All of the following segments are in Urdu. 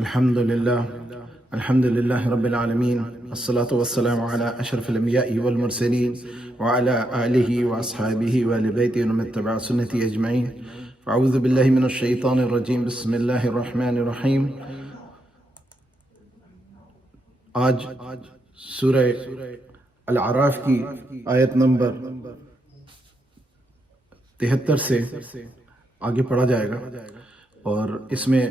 الحمد لله رب العالمين، الصلاة والسلام على أشرف الأنبياء والمرسلين وعلى آله وأصحابه وآل بيته ومن تبع سنته أجمعين. فأعوذ بالله من الشيطان الرجيم، بسم الله الرحمن الرحيم. آج سورہ الاعراف کی آیت نمبر 73 سے آگے پڑھا جائے گا، اور اس میں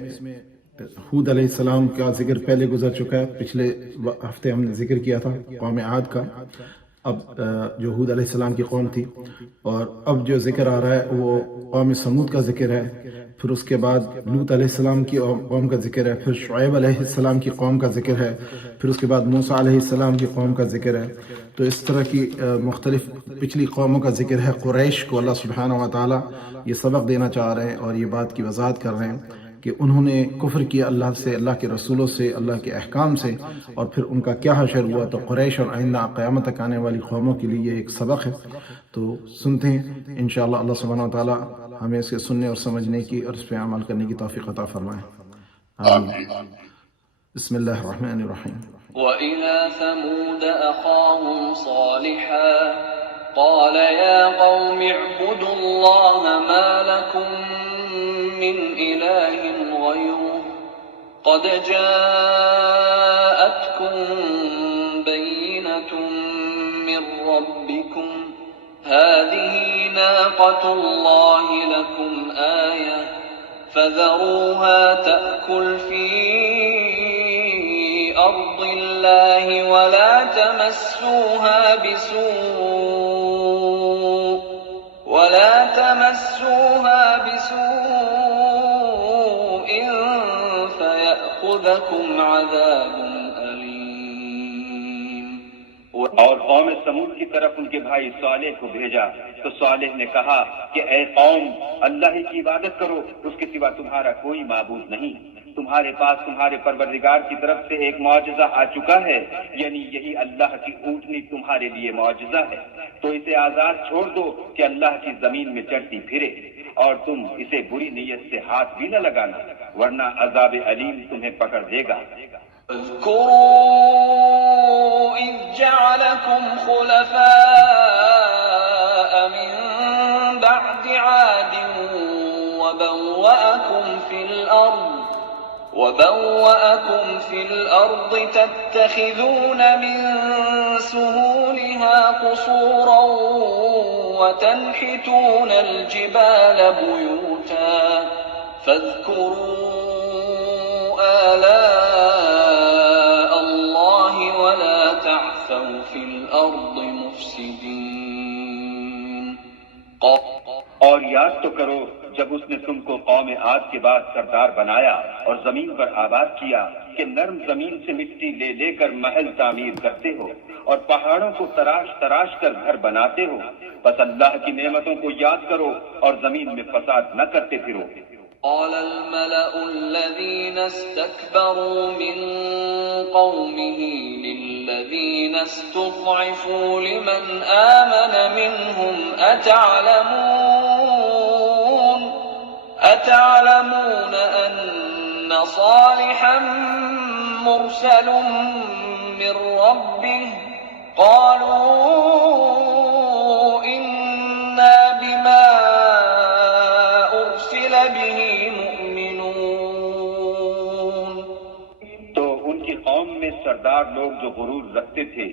ہود علیہ السلام کا ذکر پہلے گزر چکا ہے. پچھلے ہفتے ہم نے ذکر کیا تھا قوم عاد کا، اب جو ہود علیہ السلام کی قوم تھی، اور اب جو ذکر آ رہا ہے وہ قوم سمود کا ذکر ہے. پھر اس کے بعد لوط علیہ السلام کی قوم کا ذکر ہے، پھر شعیب علیہ السلام کی قوم کا ذکر ہے، پھر اس کے بعد موسیٰ علیہ السلام کی قوم کا ذکر ہے. تو اس طرح کی مختلف پچھلی قوموں کا ذکر ہے. قریش کو اللہ سبحانہ و تعالیٰ یہ سبق دینا چاہ رہے ہیں اور یہ بات کی وضاحت کر رہے ہیں کہ انہوں نے کفر کیا اللہ سے، اللہ کے رسولوں سے، اللہ کے احکام سے، اور پھر ان کا کیا حشر ہوا. تو قریش اور آئندہ قیامت تک آنے والی قوموں کے لیے یہ ایک سبق ہے. تو سنتے ہیں انشاءاللہ. اللہ سبحانہ و تعالیٰ ہمیں اسے سننے اور سمجھنے کی اور اس پہ عمل کرنے کی توفیق عطا فرمائے. آمین. بسم اللہ الرحمن الرحیم. وَإِلَى ثَمُودَ أَخَاهُمْ صَالِحًا قال يا قوم اعبدوا الله ما لكم من إله غيره قد جاءتكم بينة من ربكم هذه ناقة الله لكم آية فذروها تأكل في أرض الله ولا تمسوها بسوء فيأخذكم عذاب أليم. اور قوم سمود کی طرف ان کے بھائی صالح کو بھیجا تو صالح نے کہا کہ اے قوم، اللہ ہی کی عبادت کرو، اس کے سوا تمہارا کوئی معبود نہیں. تمہارے پاس تمہارے پروردگار کی طرف سے ایک معجزہ آ چکا ہے، یعنی یہی اللہ کی اونٹنی تمہارے لیے معجزہ ہے. تو اسے آزاد چھوڑ دو کہ اللہ کی زمین میں چرتی پھرے، اور تم اسے بری نیت سے ہاتھ بھی نہ لگانا، ورنہ عذاب علیم تمہیں پکڑ دے گا. اذكروا إذ جعلكم خلفاء من بعد عاد وبوأكم في الأرض تتخذون من سهولها قصورا وتنحتون الجبال بيوتا فاذكروا آلاء الله ولا تعثوا في الأرض مفسدين. اور یاد تو کرو جب اس نے تم کو قوم عاد کے بعد سردار بنایا اور زمین پر آباد کیا کہ نرم زمین سے مٹی لے لے کر محل تعمیر کرتے ہو اور پہاڑوں کو تراش تراش کر گھر بناتے ہو. بس اللہ کی نعمتوں کو یاد کرو اور زمین میں فساد نہ کرتے پھرو. قال الملأ الذين استكبروا من قومه للذين استضعفوا لمن آمن منهم أتعلمون أن صالحا مرسل من ربه قالوا إنا بما أرسل به مؤمنون. تو ان کی قوم میں سردار لوگ جو غرور رکھتے تھے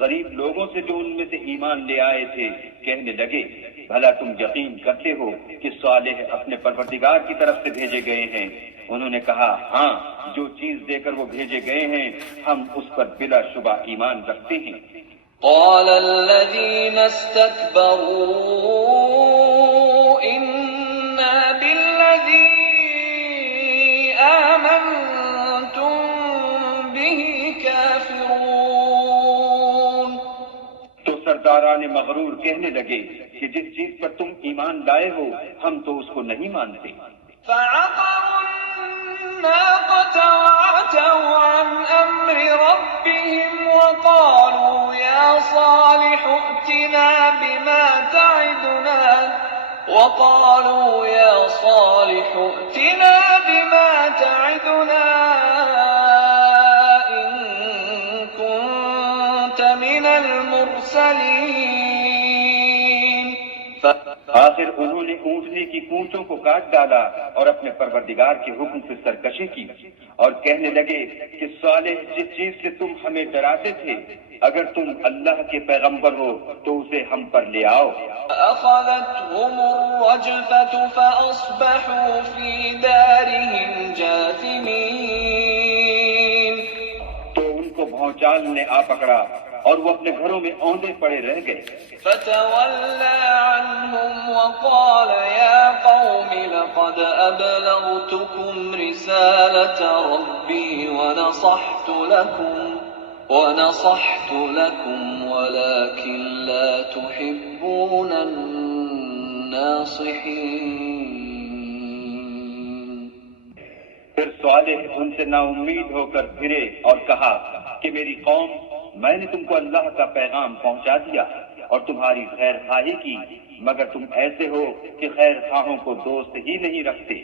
غریب لوگوں سے جو ان میں سے ایمان لے آئے تھے کہنے لگے بھلا تم یقین کرتے ہو کہ صالح اپنے پروردگار کی طرف سے بھیجے گئے ہیں؟ انہوں نے کہا ہاں، جو چیز دے کر وہ بھیجے گئے ہیں ہم اس پر بلا شبہ ایمان رکھتے ہیں. قال الذين استكبروا إنا بالذي آمنتم به كافرون. تو سرداران مغرور کہنے لگے کہ جس چیز پر تم ایمان لائے ہو ہم تو اس کو نہیں مانتے. فعقروا الناقة وعتوا عن أمر ربهم وقالوا يا صالح ائتنا بما تعدنا وقالوا يا صالح ائتنا بما تعدنا كنت من المرسلين آخر انہوں نے اونٹنے کی پونچھوں کو کاٹ ڈالا اور اپنے پروردگار کے حکم سے سرکشی کی اور کہنے لگے کہ صالح جس چیز سے تم ہمیں ڈراتے تھے اگر تم اللہ کے پیغمبر ہو تو اسے ہم پر لے آؤ. فأخذتهم الرجفة فأصبحوا في دارهم جاثمين. تو ان کو بھونچال نے آ پکڑا اور وہ اپنے گھروں میں اوندے پڑے رہ گئے. فتولى عنهم وقال يا قوم لقد أبلغتكم رسالة ربي ونصحت لكم ولكن لا تحبون الناصحين. پھر صالح ان سے نا امید ہو کر پھرے اور کہا کہ میری قوم میں نے تم کو اللہ کا پیغام پہنچا دیا اور تمہاری خیر خواہی کی مگر تم ایسے ہو کہ خیر خواہوں کو دوست ہی نہیں رکھتے.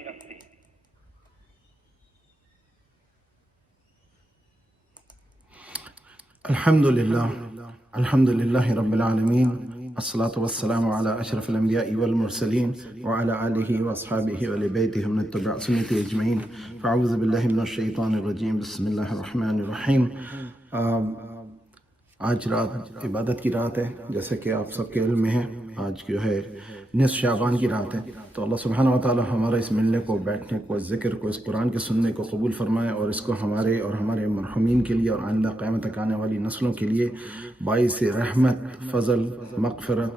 الحمدللہ رب العالمین الصلاة والسلام على اشرف الانبیاء والمرسلین وعلى آلہ واصحابہ وآل بیتہ ومن اتبع سنته اجمعین. فاعوذ باللہ من الشیطان الرجیم. بسم اللہ الرحمن الرحیم. آج رات عبادت کی رات ہے، جیسے کہ آپ سب کے علم میں ہے. آج جو ہے نصف شعبان کی رات ہے. تو اللہ سبحانہ وتعالی ہمارا اس ملنے کو، بیٹھنے کو، اس ذکر کو، اس قرآن کے سننے کو قبول فرمائے اور اس کو ہمارے اور ہمارے مرحومین کے لیے اور آئندہ قیامت تک آنے والی نسلوں کے لیے باعث رحمت، فضل، مغفرت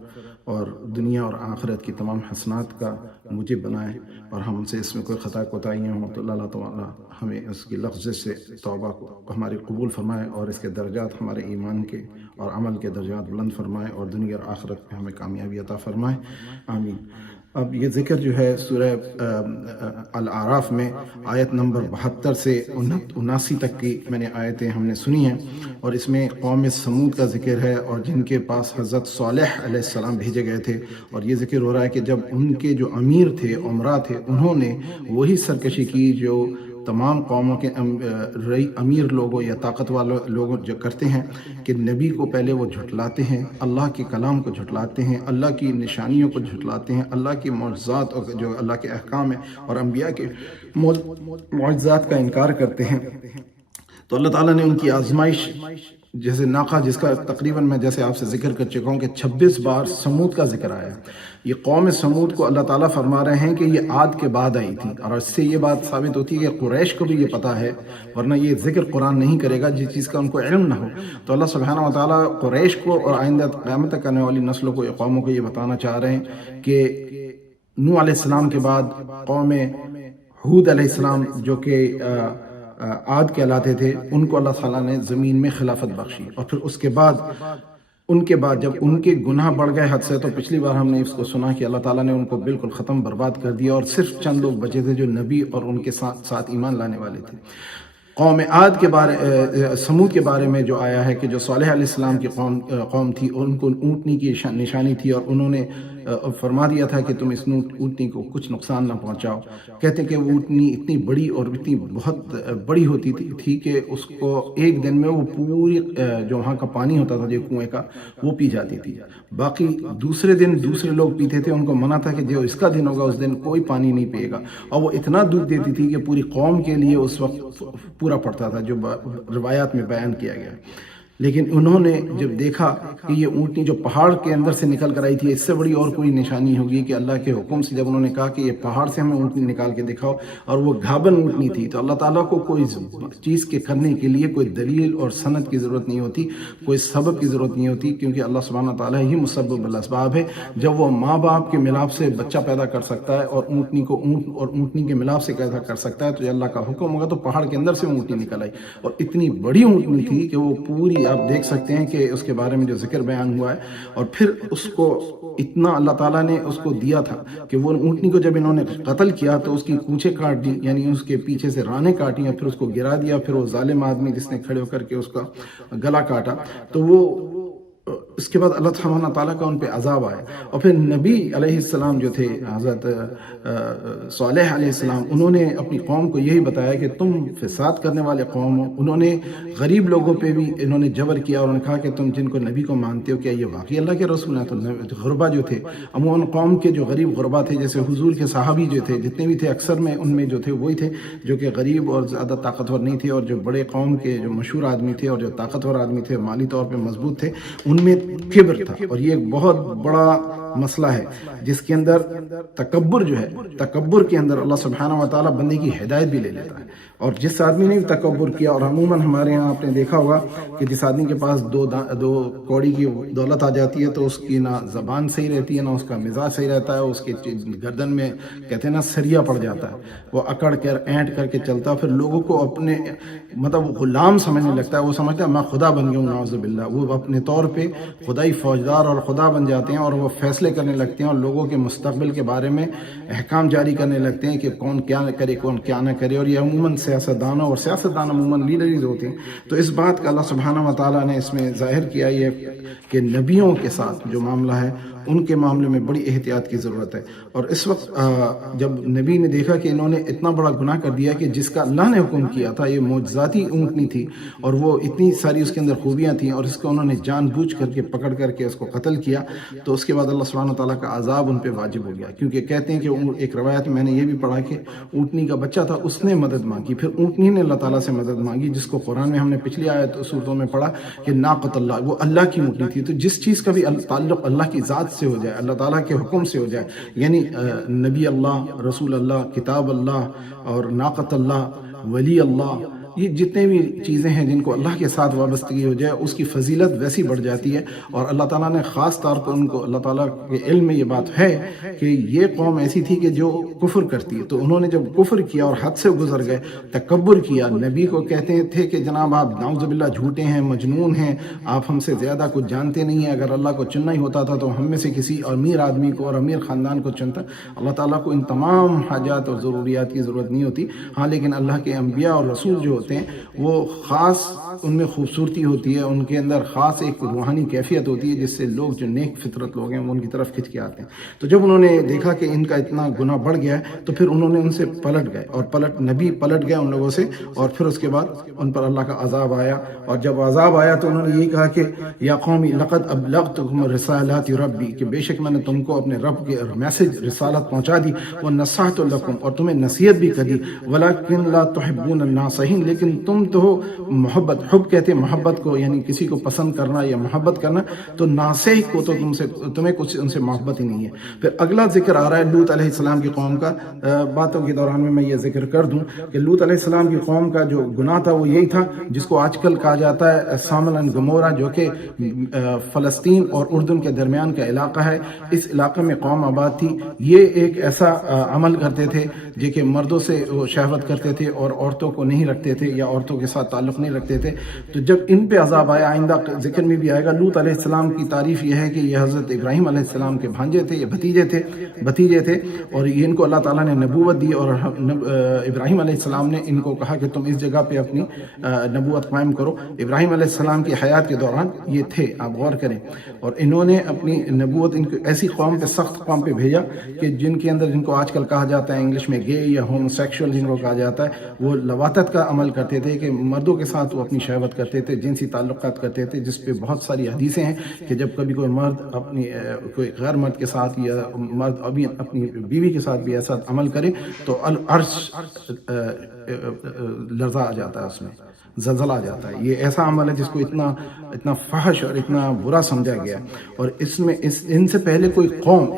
اور دنیا اور آخرت کی تمام حسنات کا موجب بنائے. اور ہم سے اس میں کوئی خطا کوتاہیاں ہوں تو اللہ تعالیٰ ہمیں اس کی لفظ سے توبہ کو ہماری قبول فرمائے اور اس کے درجات ہمارے ایمان کے اور عمل کے درجات بلند فرمائے اور دنیا اور آخرت میں ہمیں کامیابی عطا فرمائے. آمین. اب یہ ذکر جو ہے سورہ الاعراف میں آیت نمبر 72 سے 79 تک کی میں نے آیتیں ہم نے سنی ہیں اور اس میں قوم سمود کا ذکر ہے اور جن کے پاس حضرت صالح علیہ السلام بھیجے گئے تھے. اور یہ ذکر ہو رہا ہے کہ جب ان کے جو امیر تھے، عمرا تھے، انہوں نے وہی سرکشی کی جو تمام قوموں کے امیر لوگوں یا طاقت والے لوگ جو کرتے ہیں کہ نبی کو پہلے وہ جھٹلاتے ہیں، اللہ کے کلام کو جھٹلاتے ہیں، اللہ کی نشانیوں کو جھٹلاتے ہیں، اللہ کی معجزات اور جو اللہ کے احکام ہیں اور انبیاء کے معجزات کا انکار کرتے ہیں. تو اللہ تعالیٰ نے ان کی آزمائش، جیسے ناقہ جس کا تقریباً میں جیسے آپ سے ذکر کر چکا ہوں کہ 26 بار سمود کا ذکر آیا. یہ قوم سمود کو اللہ تعالیٰ فرما رہے ہیں کہ یہ عاد کے بعد آئی تھی اور اس سے یہ بات ثابت ہوتی ہے کہ قریش کو بھی یہ پتہ ہے، ورنہ یہ ذکر قرآن نہیں کرے گا جس چیز کا ان کو علم نہ ہو. تو اللہ سبحانہ وتعالیٰ قریش کو اور آئندہ قیامت تک آنے والی نسلوں کو، قوموں کو یہ بتانا چاہ رہے ہیں کہ نوح علیہ السلام کے بعد قوم ہود علیہ السلام جو کہ عاد کہلاتے تھے، ان کو اللہ تعالیٰ نے زمین میں خلافت بخشی. اور پھر اس کے بعد جب ان کے گناہ بڑھ گئے حد سے، تو پچھلی بار ہم نے اس کو سنا کہ اللہ تعالیٰ نے ان کو بالکل ختم برباد کر دیا اور صرف چند لوگ بچے تھے جو نبی اور ان کے ساتھ ایمان لانے والے تھے. قوم عاد کے بارے سمود کے بارے میں جو آیا ہے کہ جو صالح علیہ السلام کی قوم تھی، ان کو اونٹنی کی نشانی تھی اور انہوں نے فرما دیا تھا کہ تم اس اونٹنی کو کچھ نقصان نہ پہنچاؤ. کہتے ہیں کہ وہ اونٹنی اتنی بڑی اور اتنی بہت بڑی ہوتی تھی کہ اس کو ایک دن میں وہ پوری جو وہاں کا پانی ہوتا تھا جو کنویں کا وہ پی جاتی تھی. باقی دوسرے دن دوسرے لوگ پیتے تھے، ان کو منع تھا کہ جو اس کا دن ہوگا اس دن کوئی پانی نہیں پیے گا. اور وہ اتنا دودھ دیتی تھی کہ پوری قوم کے لیے اس وقت پورا پڑتا تھا، جو روایات میں بیان کیا گیا. لیکن انہوں نے جب دیکھا کہ یہ اونٹنی جو پہاڑ کے اندر سے نکل کر آئی تھی، اس سے بڑی اور کوئی نشانی ہوگی کہ اللہ کے حکم سے جب انہوں نے کہا کہ یہ پہاڑ سے ہمیں اونٹنی نکال کے دکھاؤ، اور وہ گھابن اونٹنی تھی، تو اللہ تعالیٰ کو کوئی چیز کے کرنے کے لیے کوئی دلیل اور سند کی ضرورت نہیں ہوتی، کوئی سبب کی ضرورت نہیں ہوتی، کیونکہ اللہ سبحانہ تعالیٰ ہی مسبب الاسباب ہے. جب وہ ماں باپ کے ملاپ سے بچہ پیدا کر سکتا ہے اور اونٹنی کو اونٹ اور اونٹنی کے ملاپ سے پیدا کر سکتا ہے، تو اللہ کا حکم ہوگا تو پہاڑ کے اندر سے اونٹنی نکل آئی. اور اتنی بڑی اونٹنی تھی کہ وہ پوری، آپ دیکھ سکتے ہیں کہ اس کے بارے میں جو ذکر بیان ہوا ہے. اور پھر اس کو اتنا اللہ تعالیٰ نے اس کو دیا تھا کہ وہ اونٹنی کو جب انہوں نے قتل کیا تو اس کی پونچھیں کاٹ دی، یعنی اس کے پیچھے سے رانیں کاٹی اور پھر اس کو گرا دیا. پھر وہ ظالم آدمی جس نے کھڑے ہو کر کے اس کا گلا کاٹا، تو وہ اس کے بعد اللہ سبحانہ تعالیٰ کا ان پہ عذاب آیا. اور پھر نبی علیہ السلام جو تھے حضرت صالح علیہ السلام, انہوں نے اپنی قوم کو یہی بتایا کہ تم فساد کرنے والے قوم ہو. انہوں نے غریب لوگوں پہ بھی انہوں نے جبر کیا اور انہوں نے کہا کہ تم جن کو نبی کو مانتے ہو کیا یہ واقعی اللہ کے رسول ہیں؟ تو غربا جو تھے عموماً قوم کے جو غریب غربا تھے, جیسے حضور کے صحابی جو تھے جتنے بھی تھے اکثر میں ان میں جو تھے وہی تھے جو کہ غریب اور زیادہ طاقتور نہیں تھے, اور جو بڑے قوم کے جو مشہور آدمی تھے اور جو طاقتور آدمی تھے مالی طور پہ مضبوط تھے ان میں کبر تھا. اور یہ ایک بہت بڑا مسئلہ ہے جس کے اندر تکبر جو ہے, تکبر کے اندر اللہ سبحانہ و تعالیٰ بندے کی ہدایت بھی لے لیتا ہے. اور جس آدمی نے بھی تکبر کیا, اور عموماً ہمارے یہاں آپ نے دیکھا ہوگا کہ جس آدمی کے پاس دو کوڑی کی دولت آ جاتی ہے تو اس کی نہ زبان صحیح رہتی ہے نہ اس کا مزاج صحیح رہتا ہے, اس کے گردن میں کہتے ہیں نا سریا پڑ جاتا ہے, وہ اکڑ کر اینٹ کر کے چلتا ہے, پھر لوگوں کو اپنے مطلب غلام سمجھنے لگتا ہے, وہ سمجھتا ہے میں خدا بن گیا ہوں نعوذ باللہ. وہ اپنے طور پہ خدائی فوجدار اور خدا بن جاتے ہیں اور وہ فیصلے کرنے لگتے ہیں اور لوگوں کے مستقبل کے بارے میں احکام جاری کرنے لگتے ہیں کہ کون کیا کرے کون کیا نہ کرے. اور یہ عموماً سیاستدانوں اور سیاستدان عموماً لیڈرز ہوتے ہیں. تو اس بات کا اللہ سبحانہ و تعالیٰ نے اس میں ظاہر کیا یہ کہ نبیوں کے ساتھ جو معاملہ ہے ان کے معاملے میں بڑی احتیاط کی ضرورت ہے. اور اس وقت جب نبی نے دیکھا کہ انہوں نے اتنا بڑا گناہ کر دیا کہ جس کا اللہ نے حکم کیا تھا, یہ معجزاتی اونٹنی تھی اور وہ اتنی ساری اس کے اندر خوبیاں تھیں, اور اس کو انہوں نے جان بوجھ کر کے پکڑ کر کے اس کو قتل کیا, تو اس کے بعد اللہ سبحانہ تعالیٰ کا عذاب ان پہ واجب ہو گیا. کیونکہ کہتے ہیں کہ ایک روایت میں نے یہ بھی پڑھا کہ اونٹنی کا بچہ تھا, اس نے مدد مانگی, پھر اونٹنی نے اللہ تعالیٰ سے مدد مانگی, جس کو قرآن میں ہم نے پچھلی آیت صورتوں میں پڑھا کہ ناقۃ اللہ, وہ اللہ کی اونٹنی تھی. تو جس چیز کا بھی تعلق اللہ کی ذات سے ہو جائے, اللہ تعالیٰ کے حکم سے ہو جائے, یعنی نبی اللہ, رسول اللہ, کتاب اللہ اور ناقۃ اللہ, ولی اللہ, یہ جتنے بھی چیزیں ہیں جن کو اللہ کے ساتھ وابستگی ہو جائے اس کی فضیلت ویسی بڑھ جاتی ہے. اور اللہ تعالیٰ نے خاص طور پر ان کو, اللہ تعالیٰ کے علم میں یہ بات ہے کہ یہ قوم ایسی تھی کہ جو کفر کرتی ہے, تو انہوں نے جب کفر کیا اور حد سے گزر گئے, تکبر کیا, نبی کو کہتے تھے کہ جناب آپ نعوذ باللہ جھوٹے ہیں, مجنون ہیں, آپ ہم سے زیادہ کچھ جانتے نہیں ہیں, اگر اللہ کو چننا ہی ہوتا تھا تو ہم میں سے کسی امیر آدمی کو اور امیر خاندان کو چنتا. اللہ تعالیٰ کو ان تمام حاجات اور ضروریات کی ضرورت نہیں ہوتی. ہاں لیکن اللہ کے انبیاء اور رسول جو ہوتے ہیں وہ خاص ان میں خوبصورتی ہوتی ہے, ان کے اندر خاص ایک روحانی کیفیت ہوتی ہے جس سے لوگ جو نیک فطرت لوگ ہیں وہ ان کی طرف کھنچ کے آتے ہیں. تو جب انہوں نے دیکھا کہ ان کا اتنا گناہ بڑھ گیا ہے تو پھر انہوں نے ان سے پلٹ گئے, اور نبی پلٹ گیا ان لوگوں سے, اور پھر اس کے بعد ان پر اللہ کا عذاب آیا. اور جب عذاب آیا تو انہوں نے یہی کہا کہ یا قومی لقد ابلغتکم رسالات ربی, کہ بے شک میں نے تم کو اپنے رب کے میسج رسالت پہنچا دی, ونصحت لکم, اور تمہیں نصیحت بھی کر دی, ولکن لا تحبون الناصحین, لیکن تم تو محبت, حب کہتے ہیں محبت کو, یعنی کسی کو پسند کرنا یا محبت کرنا, تو ناصح کو تو تمہیں کچھ ان سے محبت ہی نہیں ہے. پھر اگلا ذکر آ رہا ہے لوط علیہ السلام کی قوم کا. باتوں کے دوران میں یہ ذکر کر دوں کہ لوط علیہ السلام کی قوم کا جو گناہ تھا وہ یہی تھا جس کو آج کل کہا جاتا ہے سامل اینڈ گمورا, جو کہ فلسطین اور اردن کے درمیان کا علاقہ ہے. اس علاقے میں قوم آباد تھی. یہ ایک ایسا عمل کرتے تھے جو کہ مردوں سے شہوت کرتے تھے اور عورتوں کو نہیں رکھتے تھے یا عورتوں کے ساتھ تعلق نہیں رکھتے تھے. تو جب ان پہ عذاب آیا, آئندہ ذکر میں بھی آئے گا, لوط علیہ السلام کی تعریف یہ ہے کہ یہ حضرت ابراہیم علیہ السلام کے بھانجے تھے, یہ بھتیجے تھے, اور یہ ان کو اللہ تعالیٰ نے نبوت دی, اور ابراہیم علیہ السلام نے ان کو کہا کہ تم اس جگہ پہ اپنی نبوت قائم کرو. ابراہیم علیہ السلام کی حیات کے دوران یہ تھے, آپ غور کریں, اور انہوں نے اپنی نبوت ان کو ایسی قوم پہ, سخت قوم پہ بھیجا کہ جن کے اندر, جن کو آج کل کہا جاتا ہے انگلش میں گے یا ہوم سیکشول جن کو کہا جاتا ہے, وہ لواطت کا عمل کرتے تھے کہ مردوں کے ساتھ وہ اپنی شہوت کرتے تھے, جنسی تعلقات کرتے تھے, جس پہ بہت ساری حدیثیں ہیں کہ جب کبھی کوئی مرد اپنی کوئی غیر مرد کے ساتھ یا مرد ابھی اپنی بیوی کے ساتھ بھی ایسا عمل کرے تو العرش لرزہ آ جاتا ہے, اس میں زلزلہ آ جاتا ہے. یہ ایسا عمل ہے جس کو اتنا فحش اور اتنا برا سمجھا گیا. اور اس میں ان سے پہلے کوئی قوم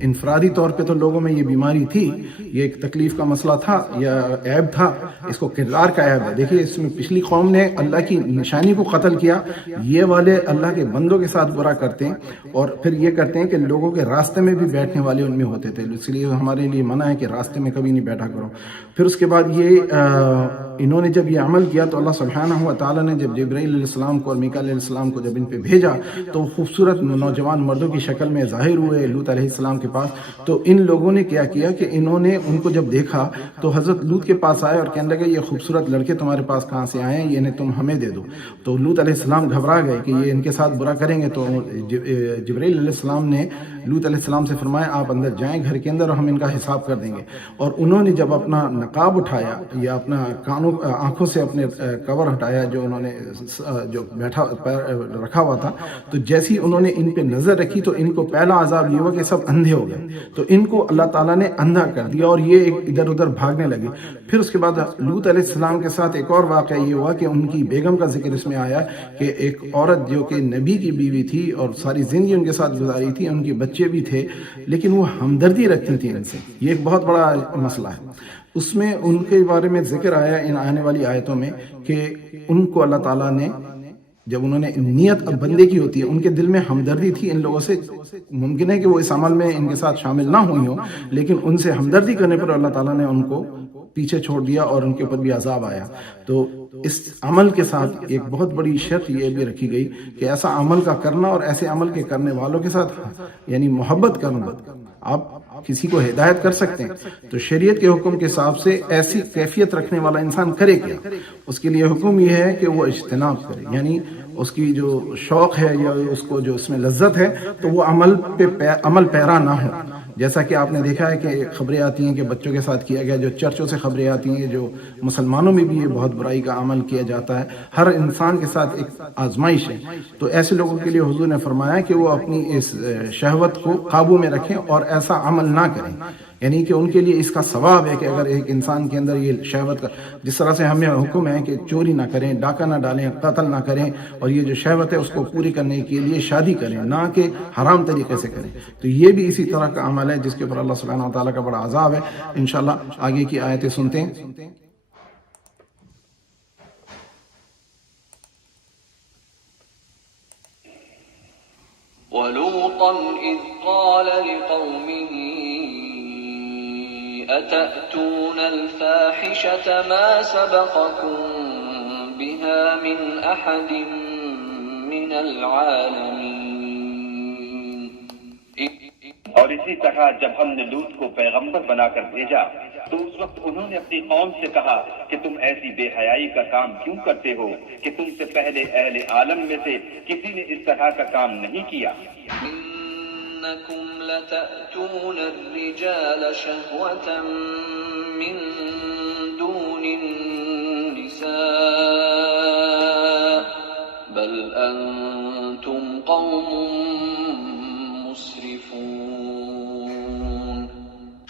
انفرادی طور پہ تو لوگوں میں یہ بیماری تھی, یہ ایک تکلیف کا مسئلہ تھا یا عیب تھا, اس کو کردار کا عیب ہے. دیکھیے اس میں پچھلی قوم نے اللہ کی نشانی کو قتل کیا, یہ والے اللہ کے بندوں کے ساتھ برا کرتے ہیں, اور پھر یہ کرتے ہیں کہ لوگوں کے راستے میں بھی بیٹھنے والے ان میں ہوتے تھے, اس لیے ہمارے لیے منع ہے کہ راستے میں کبھی نہیں بیٹھا کرو. پھر اس کے بعد یہ انہوں نے جب یہ عمل کیا تو اللہ سبحانہ و تعالیٰ نے جب جبرائیل علیہ السلام کو اور میکائیل علیہ السلام کو جب ان پہ بھیجا تو وہ خوبصورت نوجوان مردوں کی شکل میں ظاہر ہوئے لوط علیہ السلام کے پاس. تو ان لوگوں نے کیا کیا کہ انہوں نے ان کو جب دیکھا تو حضرت لوط کے پاس آئے اور کہنے لگے یہ خوبصورت لڑکے تمہارے پاس کہاں سے آئے ہیں, یہ تم ہمیں دے دو. تو لوط علیہ السلام گھبرا گئے کہ یہ ان کے ساتھ برا کریں گے. تو جبرائیل علیہ السلام نے لوط علیہ السلام سے فرمایا آپ اندر جائیں گھر کے اندر اور ہم ان کا حساب کر دیں گے. اور انہوں نے جب اپنا نقاب اٹھایا یا اپنا آنکھوں سے اپنے کور ہٹایا جو انہوں نے جو رکھا ہوا تھا, تو جیسی انہوں نے ان پہ نظر رکھی تو ان کو پہلا عذاب یہ ہوا کہ سب اندھے ہو گئے. تو ان کو اللہ تعالیٰ نے اندھا کر دیا اور یہ ادھر ادھر بھاگنے لگے. پھر اس کے بعد لوط علیہ السلام کے ساتھ ایک اور واقعہ یہ ہوا کہ ان کی بیگم کا ذکر اس میں آیا کہ ایک عورت جو کہ نبی کی بیوی تھی اور ساری زندگی ان کے ساتھ گزاری تھی, ان کے بچے بھی تھے, لیکن وہ ہمدردی رکھتی تھی ان سے. یہ ایک بہت بڑا مسئلہ ہے. اس میں ان کے بارے میں ذکر آیا ان آنے والی آیتوں میں کہ ان کو اللہ تعالیٰ نے جب انہوں نے نیت اب بندے کی ہوتی ہے, ان کے دل میں ہمدردی تھی ان لوگوں سے. ممکن ہے کہ وہ اس عمل میں ان کے ساتھ شامل نہ ہوئی ہوں, لیکن ان سے ہمدردی کرنے پر اللہ تعالیٰ نے ان کو پیچھے چھوڑ دیا اور ان کے اوپر بھی عذاب آیا. تو اس عمل کے ساتھ ایک بہت بڑی شرط یہ بھی رکھی گئی کہ ایسا عمل کا کرنا اور ایسے عمل کے کرنے والوں کے ساتھ یعنی محبت کرنا. آپ کسی کو ہدایت کر سکتے ہیں تو شریعت کے حکم کے حساب سے ایسی کیفیت رکھنے والا انسان کرے کیا؟ اس کے لیے حکم یہ ہے کہ وہ اجتناب کرے, یعنی اس کی جو شوق ہے یا اس کو جو اس میں لذت ہے تو وہ عمل پیرا نہ ہو. جیسا کہ آپ نے دیکھا ہے کہ خبریں آتی ہیں کہ بچوں کے ساتھ کیا گیا, جو چرچوں سے خبریں آتی ہیں, جو مسلمانوں میں بھی یہ بہت برائی کا عمل کیا جاتا ہے. ہر انسان کے ساتھ ایک آزمائش ہے. تو ایسے لوگوں کے لیے حضور نے فرمایا کہ وہ اپنی اس شہوت کو قابو میں رکھیں اور ایسا عمل نہ کریں. یعنی کہ ان کے لیے اس کا ثواب ہے کہ اگر ایک انسان کے اندر یہ شہوت کا, جس طرح سے ہمیں حکم ہے کہ چوری نہ کریں, ڈاکہ نہ ڈالیں, قتل نہ کریں, اور یہ جو شہوت ہے اس کو پوری کرنے کے لیے شادی کریں, نہ کہ حرام طریقے سے کریں. تو یہ بھی اسی طرح کا عمل ہے جس کے اوپر اللہ سبحانہ و تعالیٰ کا بڑا عذاب ہے. انشاءاللہ آگے کی آیتیں سنتے ہیں. وَلُوطًا إِذْ قَالَ لِقَوْمِهِ أَتَأْتُونَ الْفَاحِشَةَ مَا سَبَقَكُم بِهَا مِنْ أَحَدٍ مِّنَ الْعَالَمِينَ. اور اسی طرح جب ہم نے لوط کو پیغمبر بنا کر بھیجا تو اس وقت انہوں نے اپنی قوم سے کہا کہ تم ایسی بے حیائی کا کام کیوں کرتے ہو کہ تم سے پہلے اہل عالم میں سے کسی نے اس طرح کا کام نہیں کیا. إنكم لتأتون الرجال شهوة من دون النساء بل أنتم قوم مسرفون.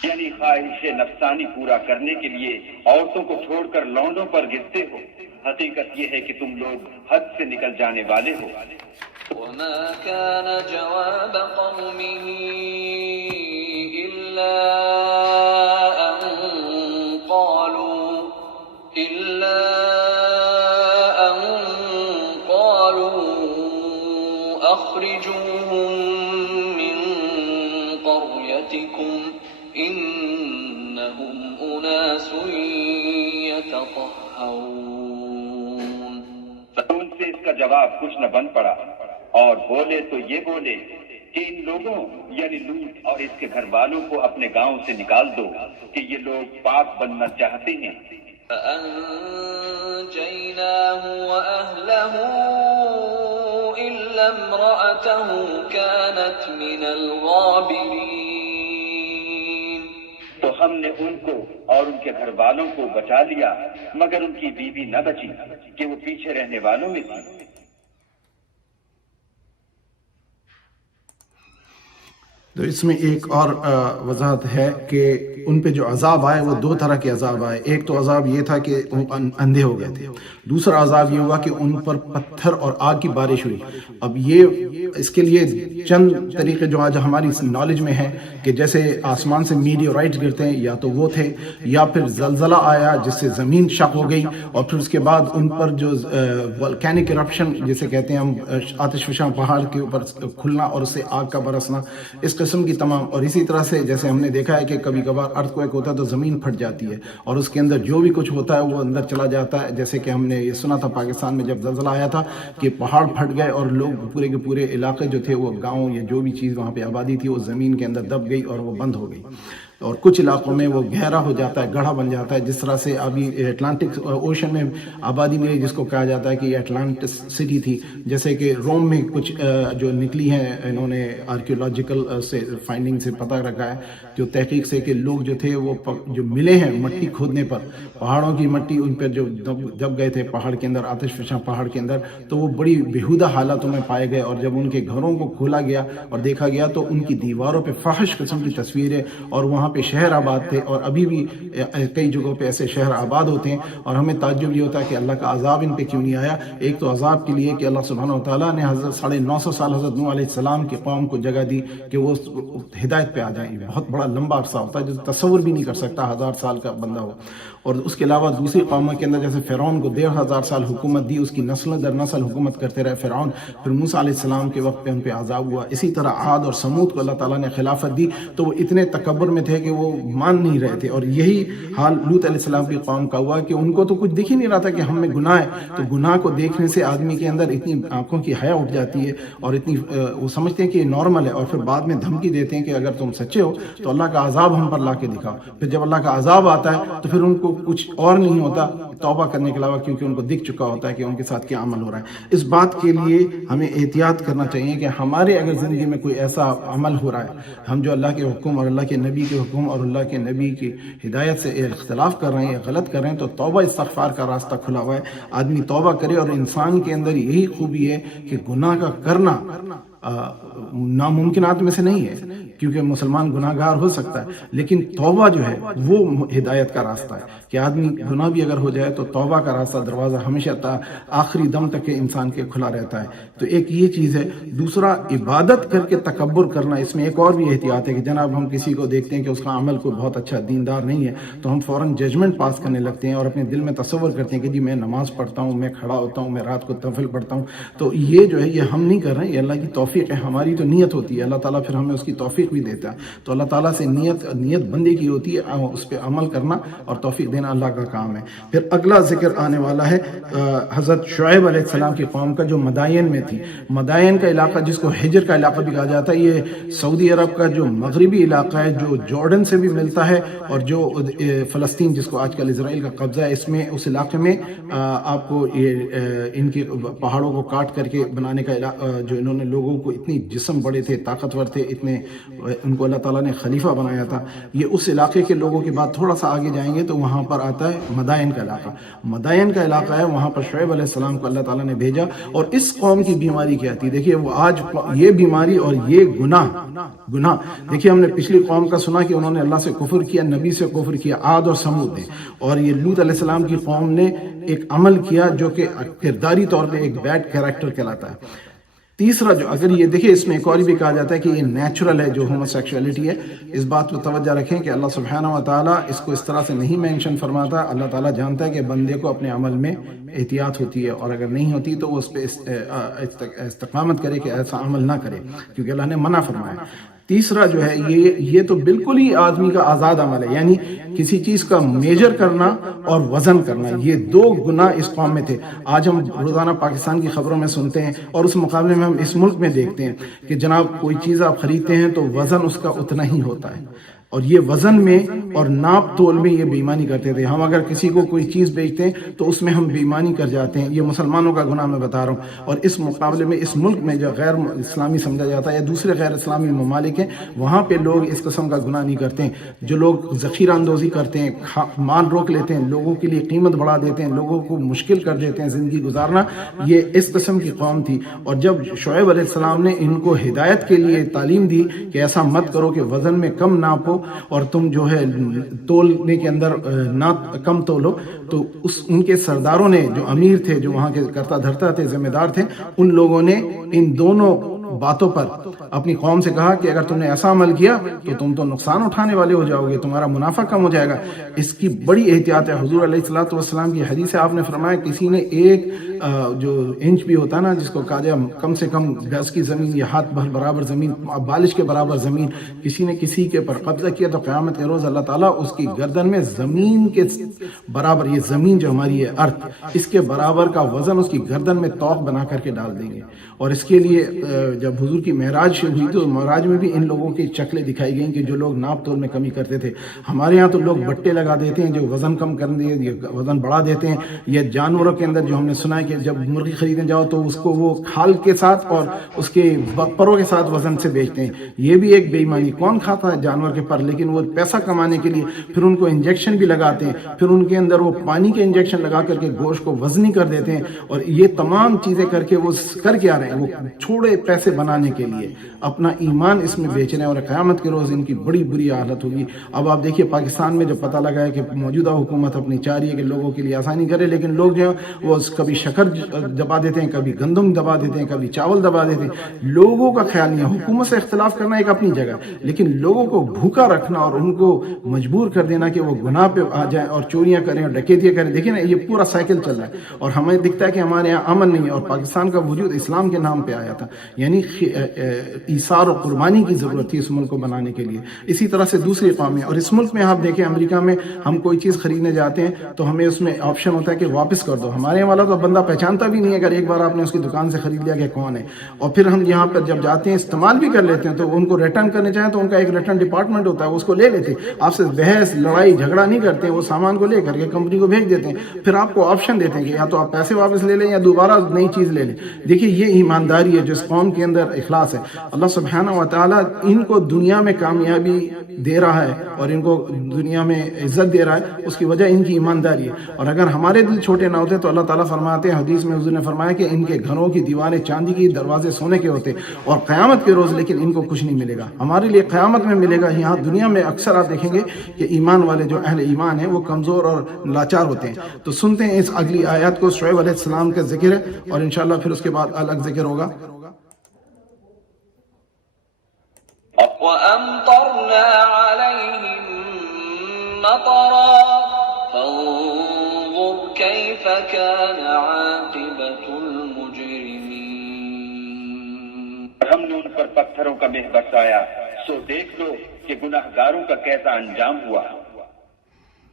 یعنی خواہش نفسانی پورا کرنے کے لیے عورتوں کو چھوڑ کر لونڈوں پر گرتے ہو. حقیقت یہ ہے کہ تم لوگ حد سے نکل جانے والے ہو. وما كان جواب قومه إلا أن قالوا أخرجوهم من قريتكم إنهم أناس يتطهرون. ان سے اس کا جواب کچھ نہ بن پڑا اور بولے تو یہ بولے کہ ان لوگوں یعنی لوط اور اس کے گھر والوں کو اپنے گاؤں سے نکال دو کہ یہ لوگ پاک بننا چاہتے ہیں. فأنجيناه وأهله إلا امرأته كانت من الغابرين. تو ہم نے ان کو اور ان کے گھر والوں کو بچا لیا مگر ان کی بیوی نہ بچی کہ وہ پیچھے رہنے والوں میں تھی. تو اس میں ایک اور وضاحت ہے کہ ان پہ جو عذاب آئے وہ دو طرح کے عذاب آئے. ایک تو عذاب یہ تھا کہ اندھے ہو گئے تھے, دوسرا عذاب یہ ہوا کہ ان پر پتھر اور آگ کی بارش ہوئی. اب یہ اس کے لیے چند طریقے جو آج ہماری نالج میں ہیں کہ جیسے آسمان سے میٹیورائٹ گرتے ہیں, یا تو وہ تھے, یا پھر زلزلہ آیا جس سے زمین شق ہو گئی, اور پھر اس کے بعد ان پر جو والکینک ایرپشن جسے کہتے ہیں ہم, آتش فشاں پہاڑ کے اوپر کھلنا اور اس سے آگ کا برسنا, اس قسم کی تمام، اور اسی طرح سے جیسے ہم نے دیکھا ہے کہ کبھی کبھار ارتھکویک ہوتا ہے تو زمین پھٹ جاتی ہے اور اس کے اندر جو بھی کچھ ہوتا ہے وہ اندر چلا جاتا ہے. جیسے کہ ہم نے یہ سنا تھا پاکستان میں جب زلزلہ آیا تھا کہ پہاڑ پھٹ گئے اور لوگ پورے کے پورے علاقے جو تھے وہ گاؤں یا جو بھی چیز وہاں پہ آبادی تھی وہ زمین کے اندر دب گئی اور وہ بند ہو گئی. اور کچھ علاقوں میں وہ گہرا ہو جاتا ہے، گڑھا بن جاتا ہے، جس طرح سے ابھی اٹلانٹک اوشن میں آبادی ملی جس کو کہا جاتا ہے کہ یہ اٹلانٹس سٹی تھی. جیسے کہ روم میں کچھ جو نکلی ہیں انہوں نے آرکیولوجیکل سے فائنڈنگ سے پتہ رکھا ہے، جو تحقیق سے، کہ لوگ جو تھے وہ جو ملے ہیں مٹی کھودنے پر، پہاڑوں کی مٹی ان پر جو دب گئے تھے پہاڑ کے اندر، آتش فشاں پہاڑ کے اندر، تو وہ بڑی بیہودہ حالاتوں میں پائے گئے. اور جب ان کے گھروں کو کھولا گیا اور دیکھا گیا تو ان کی دیواروں پہ فاحش قسم کی تصویریں، اور وہاں پہ شہر آباد تھے، اور ابھی بھی کئی جگہوں پہ ایسے شہر آباد ہوتے ہیں. اور ہمیں تعجب یہ ہوتا ہے کہ اللہ کا عذاب ان پہ کیوں نہیں آیا. ایک تو عذاب کے لیے کہ اللہ سبحانہ و تعالیٰ نے 950 سال حضرت نوح علیہ السلام کی قوم کو جگہ دی کہ وہ ہدایت پہ آ جائیں. یہ بہت بڑا لمبا عرصہ ہوتا ہے جو تصور بھی نہیں کر سکتا 1000 سال کا بندہ ہو. اور اس کے علاوہ دوسری قوموں کے اندر جیسے فرعون کو 1500 سال حکومت دی، اس کی نسل در نسل حکومت کرتے رہے فرعون، پھر موسیٰ علیہ السلام کے وقت پہ ان پہ عذاب ہوا. اسی طرح عاد اور سمود کو اللہ تعالیٰ نے خلافت دی تو وہ اتنے تکبر میں تھے کہ وہ مان نہیں رہے تھے. اور یہی حال لوط علیہ السلام کی قوم کا ہوا کہ ان کو تو کچھ دکھ ہی نہیں رہا تھا کہ ہم میں گناہ ہے. تو گناہ کو دیکھنے سے آدمی کے اندر اتنی آنکھوں کی حیا اٹھ جاتی ہے اور اتنی وہ سمجھتے ہیں کہ یہ نارمل ہے، اور پھر بعد میں دھمکی دیتے ہیں کہ اگر تم سچے ہو تو اللہ کا عذاب ہم پر لا کے دکھاؤ. پھر جب اللہ کا عذاب آتا ہے تو پھر ان کو کچھ اور نہیں ہوتا توبہ کرنے کے علاوہ، کیونکہ ان کو دکھ چکا ہوتا ہے کہ ان کے ساتھ کیا عمل ہو رہا ہے. اس بات کے لیے ہمیں احتیاط کرنا چاہیے کہ ہمارے اگر زندگی میں کوئی ایسا عمل ہو رہا ہے، ہم جو اللہ کے حکم اور اللہ کے نبی کے حکم اور اللہ کے نبی کی ہدایت سے اختلاف کر رہے ہیں یا غلط کر رہے ہیں، تو توبہ استغفار کا راستہ کھلا ہوا ہے. آدمی توبہ کرے، اور انسان کے اندر یہی خوبی ہے کہ گناہ کا کرنا ناممکنات میں سے نہیں ہے، کیونکہ مسلمان گناہ گار ہو سکتا ہے، لیکن توبہ جو ہے وہ ہدایت کا راستہ ہے کہ آدمی گناہ بھی اگر ہو جائے تو توبہ کا راستہ، دروازہ ہمیشہ آخری دم تک انسان کے کھلا رہتا ہے. تو ایک یہ چیز ہے. دوسرا، عبادت کر کے تکبر کرنا، اس میں ایک اور بھی احتیاط ہے کہ جناب ہم کسی کو دیکھتے ہیں کہ اس کا عمل کوئی بہت اچھا دیندار نہیں ہے تو ہم فوراً ججمنٹ پاس کرنے لگتے ہیں اور اپنے دل میں تصور کرتے ہیں کہ جی میں نماز پڑھتا ہوں، میں کھڑا ہوتا ہوں، میں رات کو تنفل پڑھتا ہوں. تو یہ جو ہے یہ ہم نہیں کر رہے ہیں، یہ اللہ کی توفیق ہے. ہماری تو نیت ہوتی ہے، اللہ تعالیٰ پھر ہمیں اس کی توفیق بھی دیتا ہے. تو اللہ تعالیٰ سے نیت بندے کی ہوتی ہے، اس پہ عمل کرنا اور توفیق دینا اللہ کا کام ہے. پھر اگلا ذکر آنے والا ہے حضرت شعیب علیہ السلام کی قوم کا جو مدائن میں تھی. مدائن کا علاقہ جس کو حجر کا علاقہ بھی کہا جاتا ہے، یہ سعودی عرب کا جو مغربی علاقہ ہے جو جارڈن سے بھی ملتا ہے، اور جو فلسطین جس کو آج کل اسرائیل کا قبضہ ہے، اس علاقے میں آپ کو ان کے پہاڑوں کو کاٹ کر کے بنانے کا جو انہوں نے لوگوں کو اتنی جسم بڑے تھے، طاقتور تھے، اتنے ان کو اللہ تعالیٰ نے خلیفہ بنایا تھا. یہ اس علاقے کے لوگوں کے بعد تھوڑا سا آگے جائیں گے تو وہاں پر آتا ہے مدائن کا علاقہ. مدائن کا علاقہ ہے، وہاں پر شعیب علیہ السلام کو اللہ تعالیٰ نے بھیجا. اور اس قوم کی بیماری کیا تھی؟ دیکھیے وہ آج یہ بیماری اور یہ گناہ دیکھیے ہم نے پچھلی قوم کا سنا کہ انہوں نے اللہ سے کفر کیا، نبی سے کفر کیا، عاد اور سمود نے. اور یہ لوط علیہ السلام کی قوم نے ایک عمل کیا جو کہ کرداری طور پہ ایک بیڈ کیریکٹر کہلاتا ہے. تیسرا جو اگر یہ دیکھیں اس میں ایک اور بھی کہا جاتا ہے کہ یہ نیچرل ہے جو ہومو سیکشولیٹی ہے. اس بات پہ توجہ رکھیں کہ اللہ سبحانہ و تعالیٰ اس کو اس طرح سے نہیں مینشن فرماتا. اللہ تعالیٰ جانتا ہے کہ بندے کو اپنے عمل میں احتیاط ہوتی ہے، اور اگر نہیں ہوتی تو وہ اس پہ استقامت کرے کہ ایسا عمل نہ کرے، کیونکہ اللہ نے منع فرمایا. تیسرا جو ہے یہ تو بالکل ہی آدمی کا آزاد عمل ہے، یعنی کسی چیز کا میجر کرنا اور وزن کرنا. یہ دو گناہ اس قوم میں تھے. آج ہم روزانہ پاکستان کی خبروں میں سنتے ہیں اور اس مقابلے میں ہم اس ملک میں دیکھتے ہیں کہ جناب کوئی چیز آپ خریدتے ہیں تو وزن اس کا اتنا ہی ہوتا ہے، اور یہ وزن میں اور ناپ تول میں یہ بےایمانی کرتے تھے. ہم اگر کسی کو کوئی چیز بیچتے ہیں تو اس میں ہم بےایمانی کر جاتے ہیں. یہ مسلمانوں کا گناہ میں بتا رہا ہوں. اور اس مقابلے میں اس ملک میں جو غیر اسلامی سمجھا جاتا ہے یا دوسرے غیر اسلامی ممالک ہیں، وہاں پہ لوگ اس قسم کا گناہ نہیں کرتے ہیں. جو لوگ ذخیرہ اندوزی کرتے ہیں، مال روک لیتے ہیں، لوگوں کے لیے قیمت بڑھا دیتے ہیں، لوگوں کو مشکل کر دیتے ہیں زندگی گزارنا، یہ اس قسم کی قوم تھی. اور جب شعیب علیہ السلام نے ان کو ہدایت کے لیے تعلیم دی کہ ایسا مت کرو کہ وزن میں کم ناپو اور تم جو ہے تولنے کے اندر نہ کم تولو، تو ان کے سرداروں نے جو امیر تھے، جو وہاں کے کرتا دھرتا تھے، ذمہ دار تھے، ان لوگوں نے ان دونوں باتوں پر اپنی قوم سے کہا کہ اگر تم نے ایسا عمل کیا تو تم تو نقصان اٹھانے والے ہو جاؤ گے، تمہارا منافع کم ہو جائے گا۔ اس کی بڑی احتیاط ہے۔ حضور علیہ الصلوۃ والسلام کی حدیث ہے، آپ نے فرمایا کسی نے ایک جو انچ بھی ہوتا ہے نا، جس کو کہا جائے کم سے کم گز کی زمین یا ہاتھ بھر برابر زمین، بالش کے برابر زمین، کسی نے کسی کے پر قبضہ کیا تو قیامت کے روز اللہ تعالیٰ اس کی گردن میں زمین کے برابر، یہ زمین جو ہماری ہے ارتھ، اس کے برابر کا وزن اس کی گردن میں توق بنا کر کے ڈال دیں گے۔ اور اس کے لیے جب حضور کی معراج ہوئی تو معراج میں بھی ان لوگوں کی شکلیں دکھائی گئیں کہ جو لوگ ناپ تول میں کمی کرتے تھے۔ ہمارے ہاں تو لوگ بٹے لگا دیتے ہیں جو وزن کم کر دیں، وزن بڑھا دیتے ہیں۔ یا جانوروں کے اندر جو ہم نے سنا ہے کہ جب مرغی خریدنے جاؤ تو اس کو وہ کھال کے ساتھ اور اس کے پروں کے ساتھ وزن سے بیچتے ہیں۔ یہ بھی ایک بے ایمانی، کون کھاتا ہے جانور کے پر؟ لیکن وہ پیسہ کمانے کے لیے پھر ان کو انجیکشن بھی لگاتے ہیں، پھر ان کے اندر وہ پانی کے انجیکشن لگا کر کے گوشت کو وزنی کر دیتے ہیں، اور یہ تمام چیزیں کر کے وہ کر کے آ رہے ہیں، وہ چھوڑے پیسے بنانے کے لیے اپنا ایمان اس میں بیچ رہے ہیں، اور قیامت کے روز ان کی بڑی بری حالت ہوگی۔ اب آپ دیکھیے پاکستان میں جو پتہ لگا ہے کہ موجودہ حکومت اپنی چاہ رہی ہے کہ لوگوں کے لیے آسانی کرے، لیکن لوگ جو ہیں وہ کبھی شکر دبا دیتے ہیں، کبھی گندم دبا دیتے ہیں، کبھی چاول دبا دیتے ہیں۔ لوگوں کا خیال نہیں ہے۔ حکومت سے اختلاف کرنا ایک اپنی جگہ، لیکن لوگوں کو بھوکا رکھنا اور ان کو مجبور کر دینا کہ وہ گناہ پہ آ جائیں اور چوریاں کریں اور ڈکیتیاں کریں، دیکھیں نا یہ پورا سائیکل چل رہا ہے۔ اور ہمیں دکھتا ہے کہ ہمارے یہاں امن نہیں ہے، اور پاکستان کا وجود اسلام کے نام پہ آیا تھا، یعنی ایثار و قربانی کی ضرورت تھی اس ملک کو بنانے کے لیے۔ اسی طرح سے دوسری قومیں، اور اس ملک میں آپ دیکھیں امریکہ میں ہم کوئی چیز خریدنے جاتے ہیں تو ہمیں اس میں آپشن ہوتا ہے کہ واپس کر دو۔ ہمارے والا تو بندہ پہچانتا بھی نہیں ہے اگر ایک بار آپ نے اس کی دکان سے خرید لیا کہ کون ہے، اور پھر ہم یہاں پر جب جاتے ہیں استعمال بھی کر لیتے ہیں تو ان کو ریٹرن کرنے چاہیں تو ان کا ایک ریٹرن ڈپارٹمنٹ ہوتا ہے، وہ اس کو لے لیتے ہیں، آپ سے بحث لڑائی جھگڑا نہیں کرتے ہیں، وہ سامان کو لے کر کے کمپنی کو بھیج دیتے ہیں، پھر آپ کو آپشن دیتے ہیں کہ یا تو آپ پیسے واپس لے لیں یا دوبارہ نئی چیز لے لیں۔ دیکھیے یہ ایمانداری ہے جو اس قوم کے اندر اخلاص ہے۔ اللہ سبحانہ و تعالیٰ ان کو دنیا میں کامیابی دے رہا ہے اور ان کو دنیا میں عزت دے رہا ہے، اس کی وجہ ان کی ایمانداری ہے۔ اور اگر ہمارے دل چھوٹے نہ ہوتے تو اللہ تعالیٰ فرماتے ہیں، حدیث میں حضور نے فرمایا کہ ان کے گھروں کی دیواریں چاندی کی، دروازے سونے کے ہوتے، اور قیامت کے روز لیکن ان کو کچھ نہیں ملے گا۔ ہمارے لیے قیامت میں ملے گا، یہاں دنیا میں اکثر آپ دیکھیں گے کہ ایمان والے جو اہل ایمان ہیں وہ کمزور اور لاچار ہوتے ہیں۔ تو سنتے ہیں اس اگلی آیات کو، شعیب علیہ السلام کا ذکر ہے اور انشاءاللہ پھر اس کے بعد الگ ذکر ہوگا۔ وَأَمْطَرْنَا عَلَيْهِمْ مَطَرًا فَانظُرْ كَيْفَ كَانَ عَاقِبَةُ الْمُجْرِمِينَ۔ ہم نے ان پر پتھروں کا مہ برسایا، سو دیکھ لو کہ گناہگاروں کا کیسا انجام ہوا۔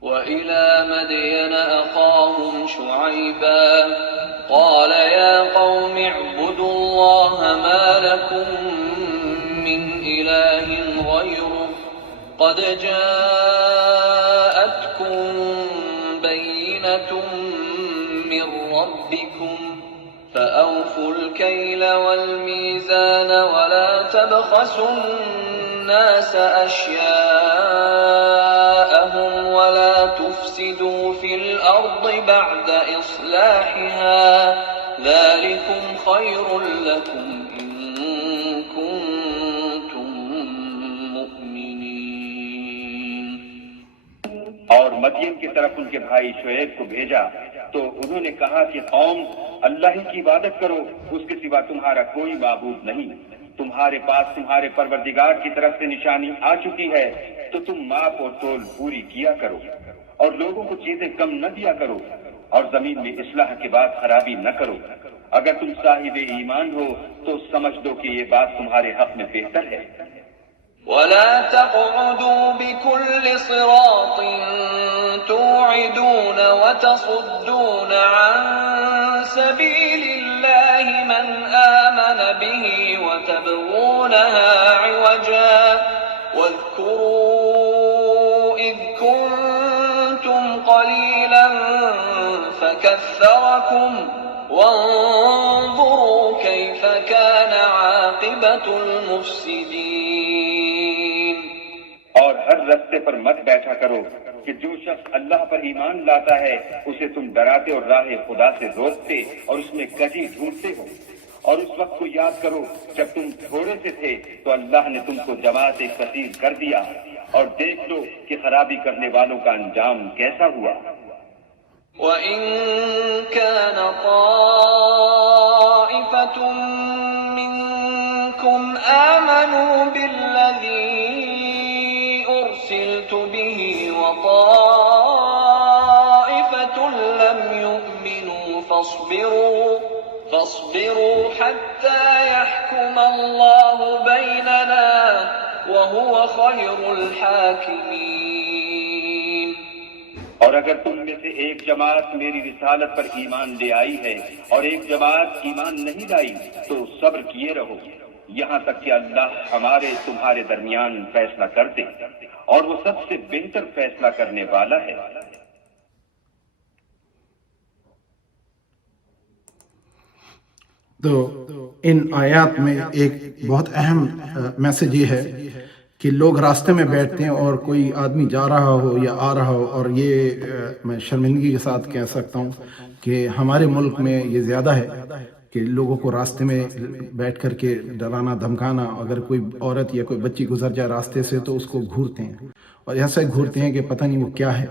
وَإِلَى مَدْيَنَ أَخَاهُمْ شُعَيْبًا قَالَ يَا قَوْمِ اعْبُدُوا اللَّهَ مَا لَكُمْ مِنْ إِلَٰهٍ غَيْرُهُ قَدْ جَاءَتْكُمْ بَيِّنَةٌ مِّن رَّبِّكُمْ فَأَوْفُوا الْكَيْلَ وَالْمِيزَانَ وَلَا تَبْخَسُوا النَّاسَ أَشْيَاءَهُمْ وَلَا تُفْسِدُوا فِي الْأَرْضِ بَعْدَ إِصْلَاحِهَا ذَلِكُمْ خَيْرٌ لَكُمْ إِن كُنتُم مُّؤْمِنِينَ۔ اور مدین کی طرف ان کے بھائی شعیب کو بھیجا تو انہوں نے کہا کہ قوم اللہ ہی کی عبادت کرو، اس کے سوا تمہارا کوئی معبود نہیں۔ تمہارے پاس تمہارے پروردگار کی طرف سے نشانی آ چکی ہے، تو تم ماپ اور تول پوری کیا کرو اور لوگوں کو چیزیں کم نہ دیا کرو، اور زمین میں اصلاح کے بعد خرابی نہ کرو۔ اگر تم صاحب ایمان ہو تو سمجھ دو کہ یہ بات تمہارے حق میں بہتر ہے۔ وَلَا تَقْعُدُوا بِكُلِّ صِرَاطٍ تُوعِدُونَ وَتَصُدُّونَ عَن سَبِيلِ اللَّهِ مَنْ آمَنَ بِهِ وَتَبْغُونَهَا عِوَجًا وَاذْكُرُوا إِذْ كُنتُمْ قَلِيلًا فَكَثَّرَكُمْ وَانظُرُوا كَيْفَ كَانَ عَاقِبَةُ الْمُفْسِدِينَ۔ اور ہر رستے پر مت بیٹھا کرو کہ جو شخص اللہ پر ایمان لاتا ہے اسے تم ڈراتے اور راہ خدا سے روکتے اور اس میں کجی ڈھونڈتے ہو۔ اور اس وقت کو یاد کرو جب تم تھوڑے سے تھے تو اللہ نے تم کو جماعت کثیر کر دیا، اور دیکھ لو کہ خرابی کرنے والوں کا انجام کیسا ہوا۔ وَإِن كَانَ طَائِفَةٌ آمنوا بالذي أرسلت به وطائفة لم يؤمنوا فاصبروا حتى يحكم الله بيننا وهو خير الحاكمين. اور اگر تم میں سے ایک جماعت میری رسالت پر ایمان لے آئی ہے اور ایک جماعت ایمان نہیں لائی تو صبر کیے رہو یہاں تک کہ اللہ تمہارے درمیان فیصلہ کر دے اور وہ سب سے بہتر فیصلہ کرنے والا ہے. تو ان آیات میں ایک بہت اہم میسج یہ ہے کہ لوگ راستے میں بیٹھتے ہیں اور کوئی آدمی جا رہا ہو یا آ رہا ہو، اور یہ میں شرمندگی کے ساتھ کہہ سکتا ہوں کہ ہمارے ملک میں یہ زیادہ ہے کہ لوگوں کو راستے میں بیٹھ کر کے ڈرانا دھمکانا. اگر کوئی عورت یا کوئی بچی گزر جائے راستے سے تو اس کو گھورتے ہیں، اور ایسا گھورتے ہیں کہ پتہ نہیں وہ کیا ہے.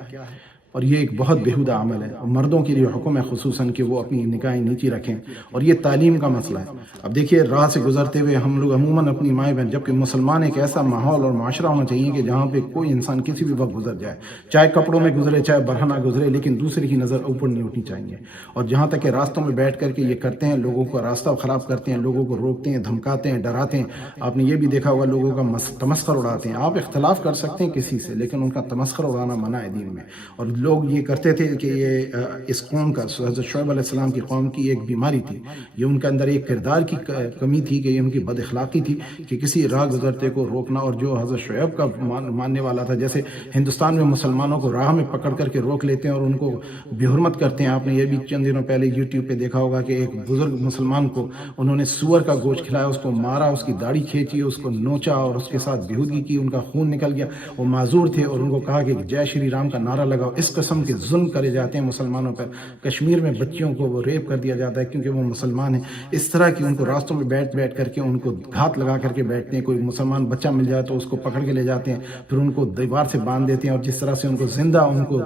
اور یہ ایک بہت بیہودہ عمل ہے، اور مردوں کے لیے حکم ہے خصوصاً کہ وہ اپنی نگاہیں نیچی رکھیں. اور یہ تعلیم کا مسئلہ ہے. اب دیکھیے راہ سے گزرتے ہوئے ہم لوگ عموماً اپنی مائیں بہن، جبکہ مسلمان ایک ایسا ماحول اور معاشرہ ہونا چاہیے کہ جہاں پہ کوئی انسان کسی بھی وقت گزر جائے، چاہے کپڑوں میں گزرے چاہے برہنہ گزرے، لیکن دوسرے کی نظر اوپر نہیں اٹھنی چاہیے. اور جہاں تک کہ راستوں میں بیٹھ کر کے یہ کرتے ہیں، لوگوں کا راستہ خراب کرتے ہیں، لوگوں کو روکتے ہیں، دھمکاتے ہیں، ڈراتے ہیں. آپ نے یہ بھی دیکھا ہوگا لوگوں کا تمسخر اڑاتے ہیں. آپ اختلاف کر سکتے ہیں کسی سے، لیکن ان کا تمسخر اڑانا منع ہے دین میں. اور لوگ یہ کرتے تھے کہ یہ اس قوم کا، حضرت شعیب علیہ السلام کی قوم کی ایک بیماری تھی. یہ ان کے اندر ایک کردار کی کمی تھی کہ یہ ان کی بد اخلاقی تھی کہ کسی راہ گزرتے کو روکنا. اور جو حضرت شعیب کا ماننے والا تھا، جیسے ہندوستان میں مسلمانوں کو راہ میں پکڑ کر کے روک لیتے ہیں اور ان کو بے حرمت کرتے ہیں. آپ نے یہ بھی چند دنوں پہلے یوٹیوب پہ دیکھا ہوگا کہ ایک بزرگ مسلمان کو انہوں نے سور کا گوشت کھلایا، اس کو مارا، اس کی داڑھی کھینچی، اس کو نوچا اور اس کے ساتھ بےہودگی کی. ان کا خون نکل گیا، وہ معذور تھے، اور ان کو کہا کہ جے شری رام کا نعرہ لگاؤ. اس قسم کے ظلم کرے جاتے ہیں مسلمانوں پر. کشمیر میں بچیوں کو وہ ریپ کر دیا جاتا ہے کیونکہ وہ مسلمان ہیں. اس طرح کی ان کو راستوں میں بیٹھ کر کے ان کو گھات لگا کر کے بیٹھتے ہیں. کوئی مسلمان بچہ مل جائے تو اس کو پکڑ کے لے جاتے ہیں، پھر ان کو دیوار سے باندھ دیتے ہیں، اور جس طرح سے ان کو زندہ، ان کو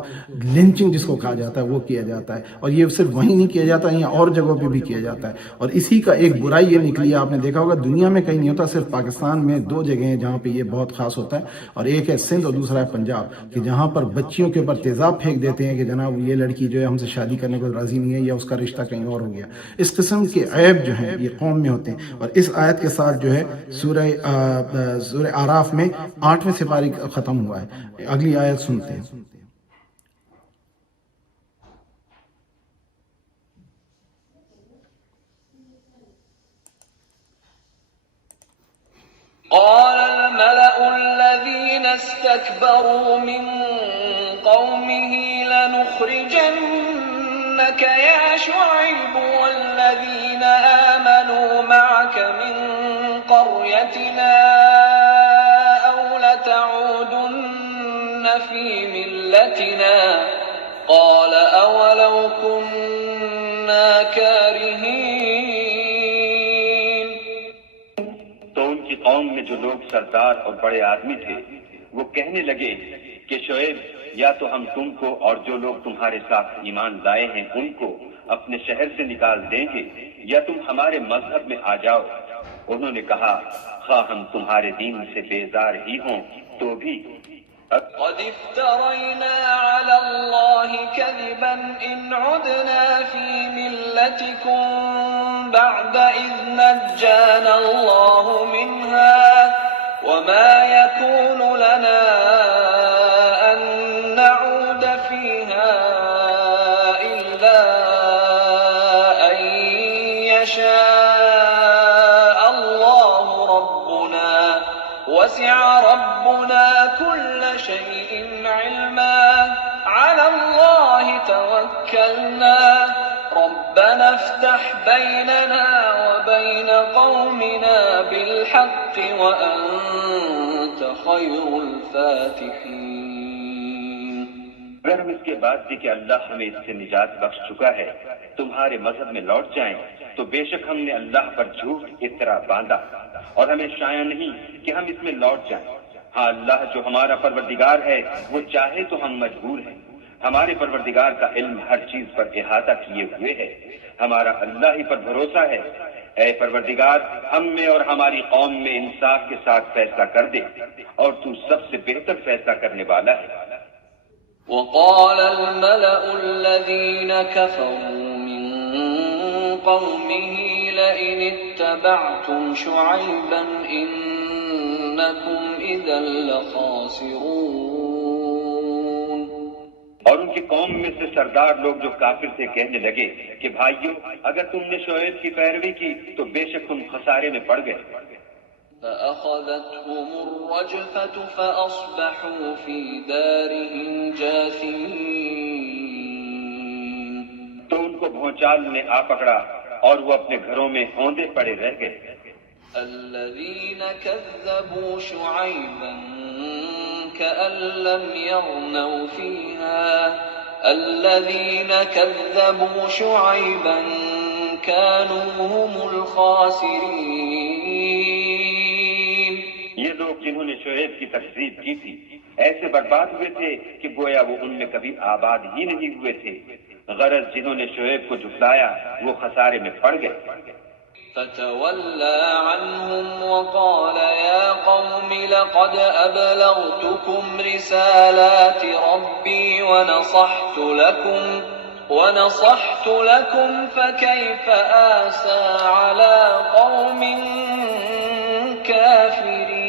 لنچنگ جس کو کہا جاتا ہے وہ کیا جاتا ہے. اور یہ صرف وہیں نہیں کیا جاتا، یہاں اور جگہوں پہ بھی کیا جاتا ہے. اور اسی کا ایک برائی یہ نکلی ہے، آپ نے دیکھا ہوگا دنیا میں کہیں نہیں ہوتا، صرف پاکستان میں 2 جگہیں ہیں جہاں پہ یہ بہت خاص ہوتا ہے. اور ایک ہے سندھ اور دوسرا ہے پنجاب، کہ جہاں پر بچیوں کے اوپر تیزاب پھینک دیتے ہیں کہ جناب یہ لڑکی جو ہے ہم سے شادی کرنے کو راضی نہیں ہے، یا اس کا رشتہ کہیں اور ہو گیا. اس قسم کے عیب جو ہیں یہ قوم میں ہوتے ہیں. اور اس آیت کے ساتھ جو ہے سورہ اعراف میں 8ویں سپارے ختم ہوا ہے. اگلی آیت سنتے ہیں. قال الملأ الذين استكبروا من قومه لنخرجنك يا شعيب والذين آمنوا معك من قريتنا أو لتعودن في ملتنا قال أولو كنا كارهين. تو ان کی قوم میں جو لوگ سردار اور بڑے آدمی تھے وہ کہنے لگے کہ شعیب، یا تو ہم تم کو اور جو لوگ تمہارے ساتھ ایمان لائے ہیں ان کو اپنے شہر سے نکال دیں گے، یا تم ہمارے مذہب میں آ جاؤ. انہوں نے کہا خواہ ہم تمہارے دین سے بیزار ہی ہوں تو بھی قد افترينا على الله كذبا إن عدنا في ملتكم بعد إذ نجانا الله منها وما يكون لنا أن نعود فيها إلا أن يشاء الله ربنا وسع ربنا كل شيء علما على الله توكلنا ربنا افتح بيننا وبين قومنا بالحق وأنت خير الفاتحين. اگر ہم اس کے بعد بھی کہ اللہ ہمیں اس سے نجات بخش چکا ہے تمہارے مذہب میں لوٹ جائیں تو بے شک ہم نے اللہ پر جھوٹ اس طرح باندھا اور ہمیں شایع نہیں کہ ہم اس میں لوٹ جائیں. ہاں اللہ جو ہمارا پروردگار ہے وہ چاہے تو ہم مجبور ہیں. ہمارے پروردگار کا علم ہر چیز پر احاطہ کیے ہوئے ہے، ہمارا اللہ ہی پر بھروسہ ہے۔ اے پروردگار، ہم میں اور ہماری قوم میں انصاف کے ساتھ فیصلہ کر دے، اور تو سب سے بہتر فیصلہ کرنے والا ہے۔ وقال الملأ الذين كفروا من قومه لئن اتبعتم شعيبا إنكم إذا لخاسرون۔ اور ان کی قوم میں سے سردار لوگ جو کافر تھے کہنے لگے کہ بھائیو، اگر تم نے شعیب کی پیروی کی تو بے شک تم خسارے میں پڑ گئے۔ فأخذتهم الرجفة فأصبحوا في دارهم جاثمين۔ تو ان کو بھونچال نے آ پکڑا اور وہ اپنے گھروں میں اوندے پڑے رہ گئے۔ الذين كذبوا شعيبا كأن لم يغنوا فيها الذين كذبوا شعيبا كانوا هم الخاسرين۔ یہ لوگ جنہوں نے شعیب کی تکذیب کی تھی ایسے برباد ہوئے تھے کہ گویا وہ ان میں کبھی آباد ہی نہیں ہوئے تھے۔ غرض جنہوں نے شعیب کو جھٹلایا وہ خسارے میں پڑ گئے۔ فتولى عنهم وقال يا قوم لقد أبلغتكم رسالات ربي ونصحت لكم فكيف آسى على قوم كافرين۔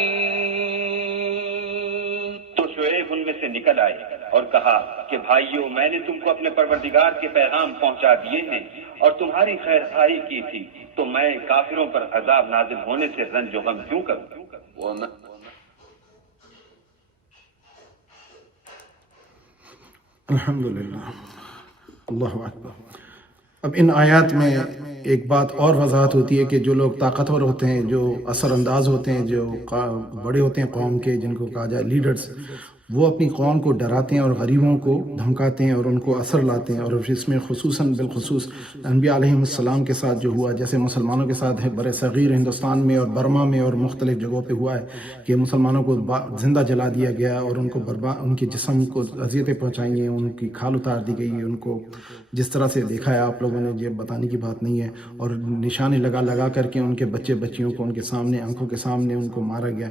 تو شعیب ان میں سے نکل آئے اور کہا کہ بھائیو، میں نے تم کو اپنے پروردگار کے پیغام پہنچا دیے ہیں اور تمہاری خیر خواہی کی تھی، تو میں کافروں پر عذاب نازل ہونے سے رنج و غم کیوں کروں؟ الحمدللہ، اللہ اکبر۔ اب ان آیات میں ایک بات اور وضاحت ہوتی ہے کہ جو لوگ طاقتور ہوتے ہیں، جو اثر انداز ہوتے ہیں، جو بڑے ہوتے ہیں قوم کے، جن کو کہا جائے لیڈرز، وہ اپنی قوم کو ڈراتے ہیں اور غریبوں کو دھمکاتے ہیں اور ان کو اثر لاتے ہیں۔ اور اس میں خصوصاً بالخصوص انبیاء علیہم السلام کے ساتھ جو ہوا، جیسے مسلمانوں کے ساتھ ہے بر صغیر ہندوستان میں اور برما میں اور مختلف جگہوں پہ ہوا ہے کہ مسلمانوں کو زندہ جلا دیا گیا اور ان کو ان کے جسم کو اذیتیں پہنچائی ہیں، ان کی کھال اتار دی گئی ہے، ان کو جس طرح سے دیکھا ہے آپ لوگوں نے، یہ بتانے کی بات نہیں ہے، اور نشانے لگا کر کے ان کے بچے بچیوں کو ان کے سامنے، آنکھوں کے سامنے ان کو مارا گیا۔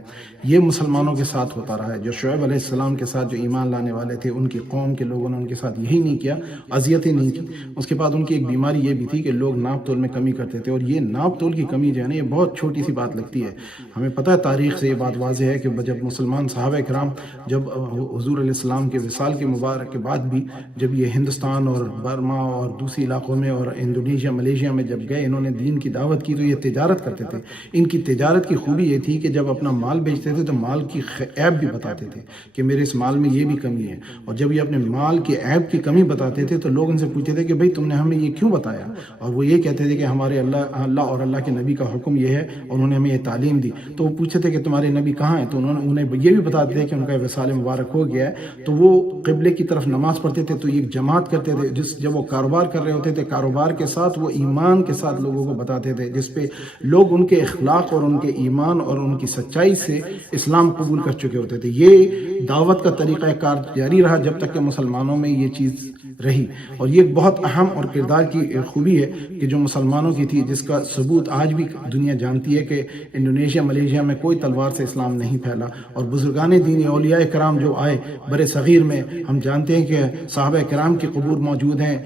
یہ مسلمانوں کے ساتھ ہوتا رہا ہے۔ جو شعیب علیہ السلام کے ساتھ جو ایمان لانے والے تھے، ان کی قوم کے لوگوں نے ان کے ساتھ یہی نہیں کیا، اذیتیں نہیں کی۔ اس کے بعد ان کی ایک بیماری یہ بھی تھی کہ لوگ ناپ تول میں کمی کرتے تھے، اور یہ ناپ تول کی کمی جو ہے نا، یہ بہت چھوٹی سی بات لگتی ہے۔ ہمیں پتہ ہے تاریخ سے یہ بات واضح ہے کہ جب مسلمان صحابہ کرام جب حضور علیہ السلام کے وصال کے مبارک کے بعد بھی جب یہ ہندوستان اور برما اور دوسری علاقوں میں اور انڈونیشیا ملیشیا میں جب گئے، انہوں نے دین کی دعوت کی تو یہ تجارت کرتے تھے۔ ان کی تجارت کی خوبی یہ تھی کہ جب اپنا مال بیچتے تھے تو مال کی عیب بھی بتاتے تھے کہ میرے اس مال میں یہ بھی کمی ہے، اور جب یہ اپنے مال کے عیب کی کمی بتاتے تھے تو لوگ ان سے پوچھتے تھے کہ بھئی تم نے ہمیں یہ کیوں بتایا؟ اور وہ یہ کہتے تھے کہ ہمارے اللہ اور اللہ کے نبی کا حکم یہ ہے اور انہوں نے ہمیں یہ تعلیم دی۔ تو وہ پوچھتے تھے کہ تمہارے نبی کہاں ہیں؟ تو انہیں یہ بھی بتاتے تھے کہ ان کا وصال مبارک ہو گیا ہے۔ تو وہ قبلے کی طرف نماز پڑھتے تھے تو ایک جماعت کرتے تھے، جب وہ کاروبار کر رہے ہوتے تھے، کاروبار کے ساتھ وہ ایمان کے ساتھ لوگوں کو بتاتے تھے، جس پہ لوگ ان کے اخلاق اور ان کے ایمان اور ان کی سچائی سے اسلام قبول کر چکے ہوتے تھے۔ یہ دعوت کا طریقہ کار جاری رہا جب تک کہ مسلمانوں میں یہ چیز رہی، اور یہ بہت اہم اور کردار کی خوبی ہے کہ جو مسلمانوں کی تھی، جس کا ثبوت آج بھی دنیا جانتی ہے کہ انڈونیشیا ملیشیا میں کوئی تلوار سے اسلام نہیں پھیلا، اور بزرگان دین اولیاء کرام جو آئے بر صغیر میں، ہم جانتے ہیں کہ صحابہ کرام کی قبور موجود ہیں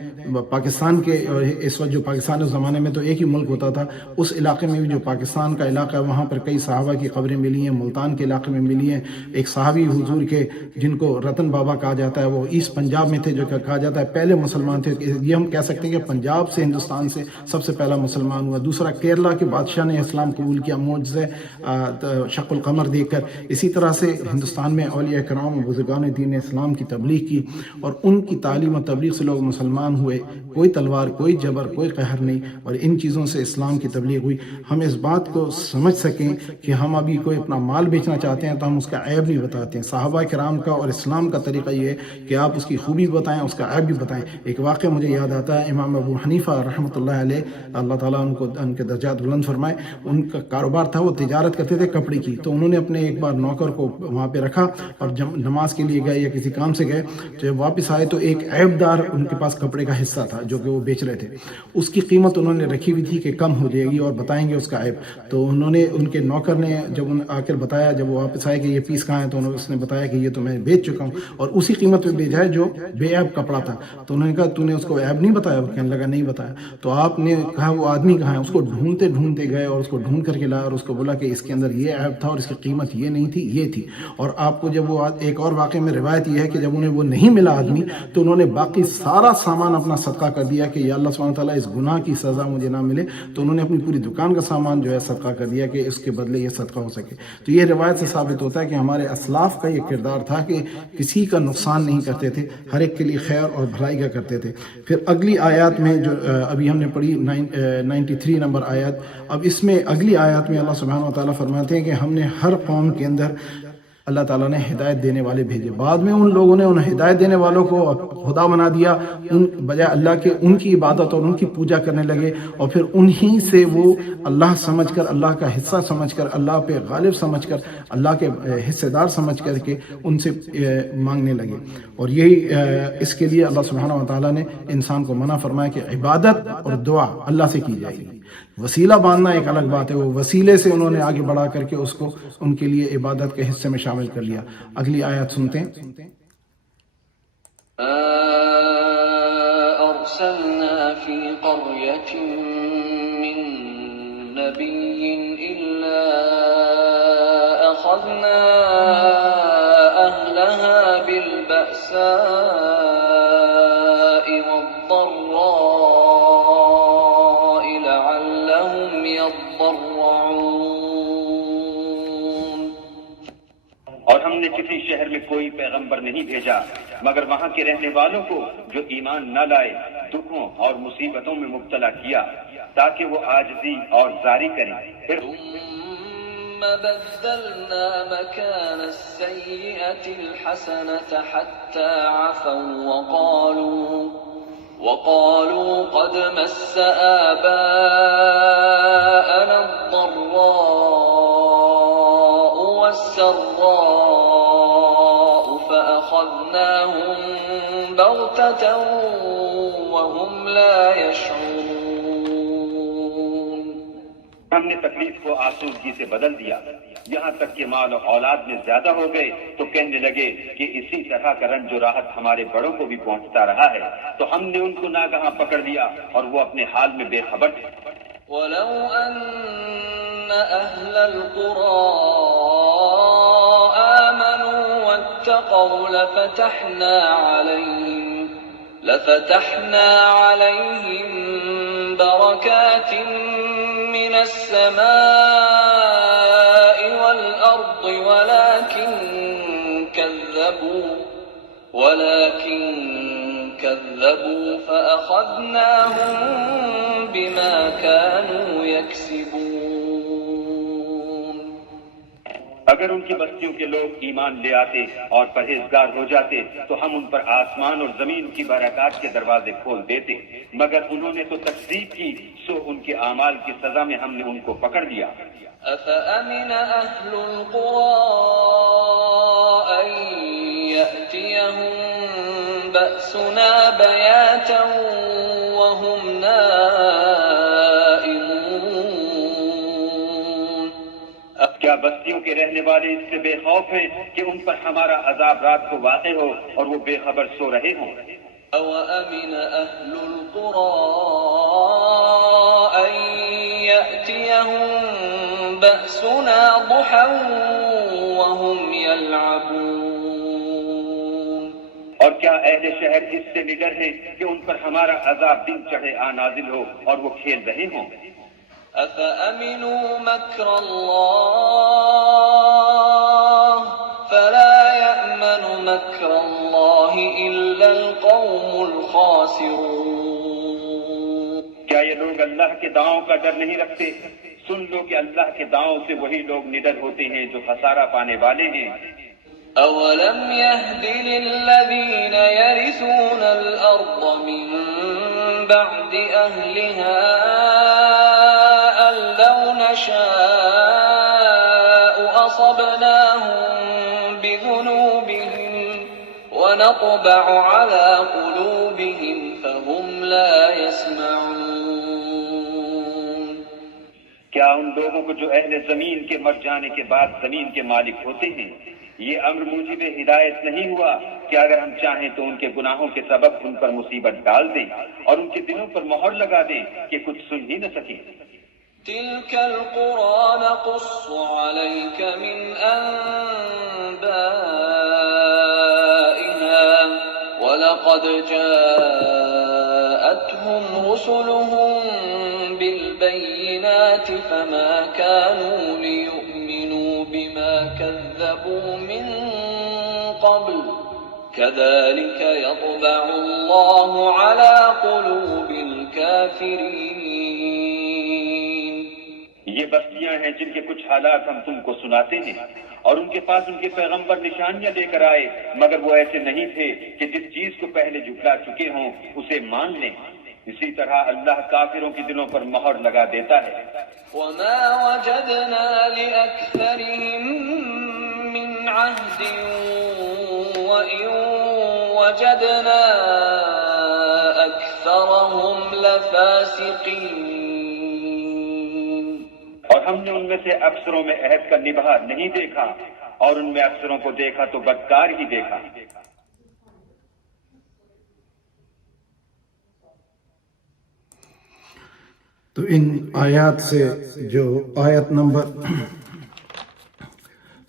پاکستان کے، اور اس وقت جو پاکستان اس زمانے میں تو ایک ہی ملک ہوتا تھا، اس علاقے میں بھی جو پاکستان کا علاقہ ہے وہاں پر کئی صحابہ کی قبریں ملی ہیں، ملتان کے علاقے میں ملی ہیں۔ ایک صحابی حضور کے جن کو رتن بابا کہا جاتا ہے، وہ ایسٹ پنجاب میں تھے، جو کہا جاتا ہے پہلے مسلمان تھے۔ یہ ہم کہہ سکتے ہیں کہ پنجاب سے ہندوستان سے سب سے پہلا مسلمان ہوا۔ دوسرا کیرلا کے بادشاہ نے اسلام قبول کیا معجزہ شق القمر دیکھ کر۔ اسی طرح سے ہندوستان میں اولیاء کرام و بزرگان دین نے اسلام کی تبلیغ کی، اور ان کی تعلیم و تبلیغ سے لوگ مسلمان ہوئے۔ ہوئے، کوئی تلوار، کوئی جبر، کوئی قہر نہیں، اور ان چیزوں سے اسلام کی تبلیغ ہوئی. ہم اس بات کو سمجھ سکیں کہ ہم ابھی کوئی اپنا مال بیچنا چاہتے ہیں تو ہم اس کا عیب نہیں بتاتے ہیں. صحابہ کرام کا اور اسلام کا طریقہ یہ ہے کہ آپ اس کی خوبی بتائیں، اس کا عیب بھی بتائیں. ایک واقعہ مجھے یاد آتا ہے، امام ابو حنیفہ رحمۃ اللہ علیہ، اللہ تعالیٰ ان کے درجات بلند فرمائے، ان کا کاروبار تھا، وہ تجارت کرتے تھے کپڑے کی. تو انہوں نے اپنے ایک بار نوکر کو وہاں پہ رکھا اور جب نماز کے لیے گئے یا کسی کام سے گئے، جب واپس آئے تو ایک عیب دار ان کے پاس کپڑے کا حصہ تھا جو کہ وہ بیچ رہے تھے. اس کی قیمت انہوں نے رکھی ہوئی تھی کہ کم ہو جائے گی اور بتائیں گے اس کا عیب. تو انہوں نے، ان کے نوکر نے جب آ کر بتایا، جب وہ واپس آئے کہ یہ پیس کہاں ہے، تو اس نے بتایا کہ یہ تو میں بیچ چکا ہوں، اور اسی قیمت پہ بیچا ہے جو بے عیب کپڑا تھا. تو انہوں نے کہا تو نے اس کو عیب نہیں بتایا؟ وہ کہنے لگا نہیں بتایا. تو آپ نے کہا وہ آدمی کہاں ہے؟ اس کو ڈھونڈتے ڈھونڈتے گئے اور اس کو ڈھونڈ کر کے لایا اور اس کو بولا کہ اس کے اندر یہ عیب تھا اور اس کی قیمت یہ نہیں تھی، یہ تھی. اور آپ کو جب وہ ایک اور واقعے میں روایت یہ ہے کہ جب انہیں وہ نہیں ملا آدمی تو انہوں نے باقی سارا سامان اپنا صدقہ کر دیا کہ یا اللہ سبحانہ تعالیٰ اس گناہ کی سزا مجھے نہ ملے. تو انہوں نے اپنی پوری دکان کا سامان جو ہے صدقہ کر دیا کہ اس کے بدلے یہ صدقہ ہو سکے. تو یہ روایت سے ثابت ہوتا ہے کہ ہمارے اسلاف کا یہ کردار تھا کہ کسی کا نقصان نہیں کرتے تھے، ہر ایک کے لیے خیر اور بھلائی کا کرتے تھے. پھر اگلی آیات میں جو ابھی ہم نے پڑھی 93 نمبر آیات، اب اس میں اگلی آیات میں اللہ سبحانہ و تعالیٰ فرماتے ہیں کہ ہم نے ہر قوم کے اندر اللہ تعالیٰ نے ہدایت دینے والے بھیجے. بعد میں ان لوگوں نے ان ہدایت دینے والوں کو خدا بنا دیا، ان بجائے اللہ کے ان کی عبادت اور ان کی پوجا کرنے لگے، اور پھر انہی سے وہ اللہ سمجھ کر، اللہ کا حصہ سمجھ کر، اللہ پہ غالب سمجھ کر، اللہ کے حصے دار سمجھ کر کے ان سے مانگنے لگے. اور یہی اس کے لیے اللہ سبحانہ و تعالیٰ نے انسان کو منع فرمایا کہ عبادت اور دعا اللہ سے کی جائے گی. وسیلہ باندھنا ایک الگ بات ہے، وہ وسیلے سے انہوں نے آگے بڑھا کر کے اس کو ان کے لیے عبادت کے حصے میں شامل کر لیا. اگلی آیت سنتے ہیں. أرسلنا في قرية من نبي إلا أخذنا أهلها بالبأساء والضراء لعلهم يضرعون. اور ہم نے کسی شہر میں کوئی پیغمبر نہیں بھیجا مگر وہاں کے رہنے والوں کو جو ایمان نہ لائے دکھوں اور مصیبتوں میں مبتلا کیا تاکہ وہ عاجزی اور زاری کریں. پھر ثم بدلنا مكان السيئة الحسنة حتى عفوا وقالوا قد مس آباءنا الضراء والسراء فأخذناهم بغتة وهم لا يشعرون. ہم نے تکلیف کو آسودگی سے بدل دیا، یہاں تک کہ مال و اولاد میں زیادہ ہو گئے تو کہنے لگے کہ اسی طرح کا رنج و راحت ہمارے بڑوں کو بھی پہنچتا رہا ہے. تو ہم نے ان کو ناگہاں پکڑ لیا اور وہ اپنے حال میں بے خبر تھے. ولو أن أهل القرى آمنوا واتقوا لفتحنا عليهم بركات من السماء والأرض ولكن كذبوا فأخذناهم بما كانوا يكسبون. اگر ان کی بستیوں کے لوگ ایمان لے آتے اور پرہیزگار ہو جاتے تو ہم ان پر آسمان اور زمین کی برکات کے دروازے کھول دیتے، مگر انہوں نے تو تکذیب کی، سو ان کے اعمال کی سزا میں ہم نے ان کو پکڑ لیا. أفأمن أهل القرى أن يأتيهم بأسنا بياتا وهم نائمون. کیا بستیوں کے رہنے والے اس سے بے خوف ہیں کہ ان پر ہمارا عذاب رات کو واقع ہو اور وہ بے خبر سو رہے ہوں؟ أَوَأَمِنَ أَهْلُ الْقُرَىٰ أَن يَأْتِيَهُم بَأْسُنَا ضُحًى وَهُمْ يَلْعَبُونَ. اور کیا اہل شہر اس سے نڈر ہیں کہ ان پر ہمارا عذاب دن چڑھے نازل ہو اور وہ کھیل رہے ہوں؟ أَفَأَمِنُوا مَكْرَ اللَّهِ فَلَا يَأْمَنُ مَكْرَ اللَّهِ إِلَّا الْقَوْمُ الْخَاسِرُونَ. لوگ اللہ کے داؤں کا ڈر نہیں رکھتے؟ سن لو کہ اللہ کے داؤں سے وہی لوگ نڈر ہوتے ہیں جو خسارہ پانے والے ہیں۔ أولم يهد للذين يرثون الأرض من بعد أهلها أن لو نشاء أصبناهم بذنوبهم ونطبع على قلوبهم فهم لا يسمعون۔ کیا ان لوگوں کو جو اہل زمین کے مر جانے کے بعد زمین کے مالک ہوتے ہیں یہ امر موجب ہدایت نہیں ہوا کہ اگر ہم چاہیں تو ان کے گناہوں کے سبب ان پر مصیبت ڈال دیں اور ان کے دلوں پر مہر لگا دیں کہ کچھ سن ہی نہ سکیں؟ تلك القرى نقص عليك من أنبائها ولقد جاءتهم رسلهم بالبينات فما كانوا ليؤمنوا بما كذبوا من قبل كذلك يطبع الله على قلوب الكافرين۔ یہ بستیاں ہیں جن کے کچھ حالات ہم تم کو سناتے ہیں اور ان کے پاس ان کے پیغمبر نشانیاں لے کر آئے مگر وہ ایسے نہیں تھے کہ جس چیز کو پہلے جھٹلا چکے ہوں اسے مان لیں۔ اسی طرح اللہ کافروں کے دلوں پر مہر لگا دیتا ہے۔ وما وجدنا لأكثرهم من عهد وإن وجدنا أكثرهم لفاسقين۔ اور ہم نے ان میں سے اکثروں میں عہد کا نبھا نہیں دیکھا اور ان میں اکثروں کو دیکھا تو بدکار ہی دیکھا۔ تو ان آیات سے جو آیت نمبر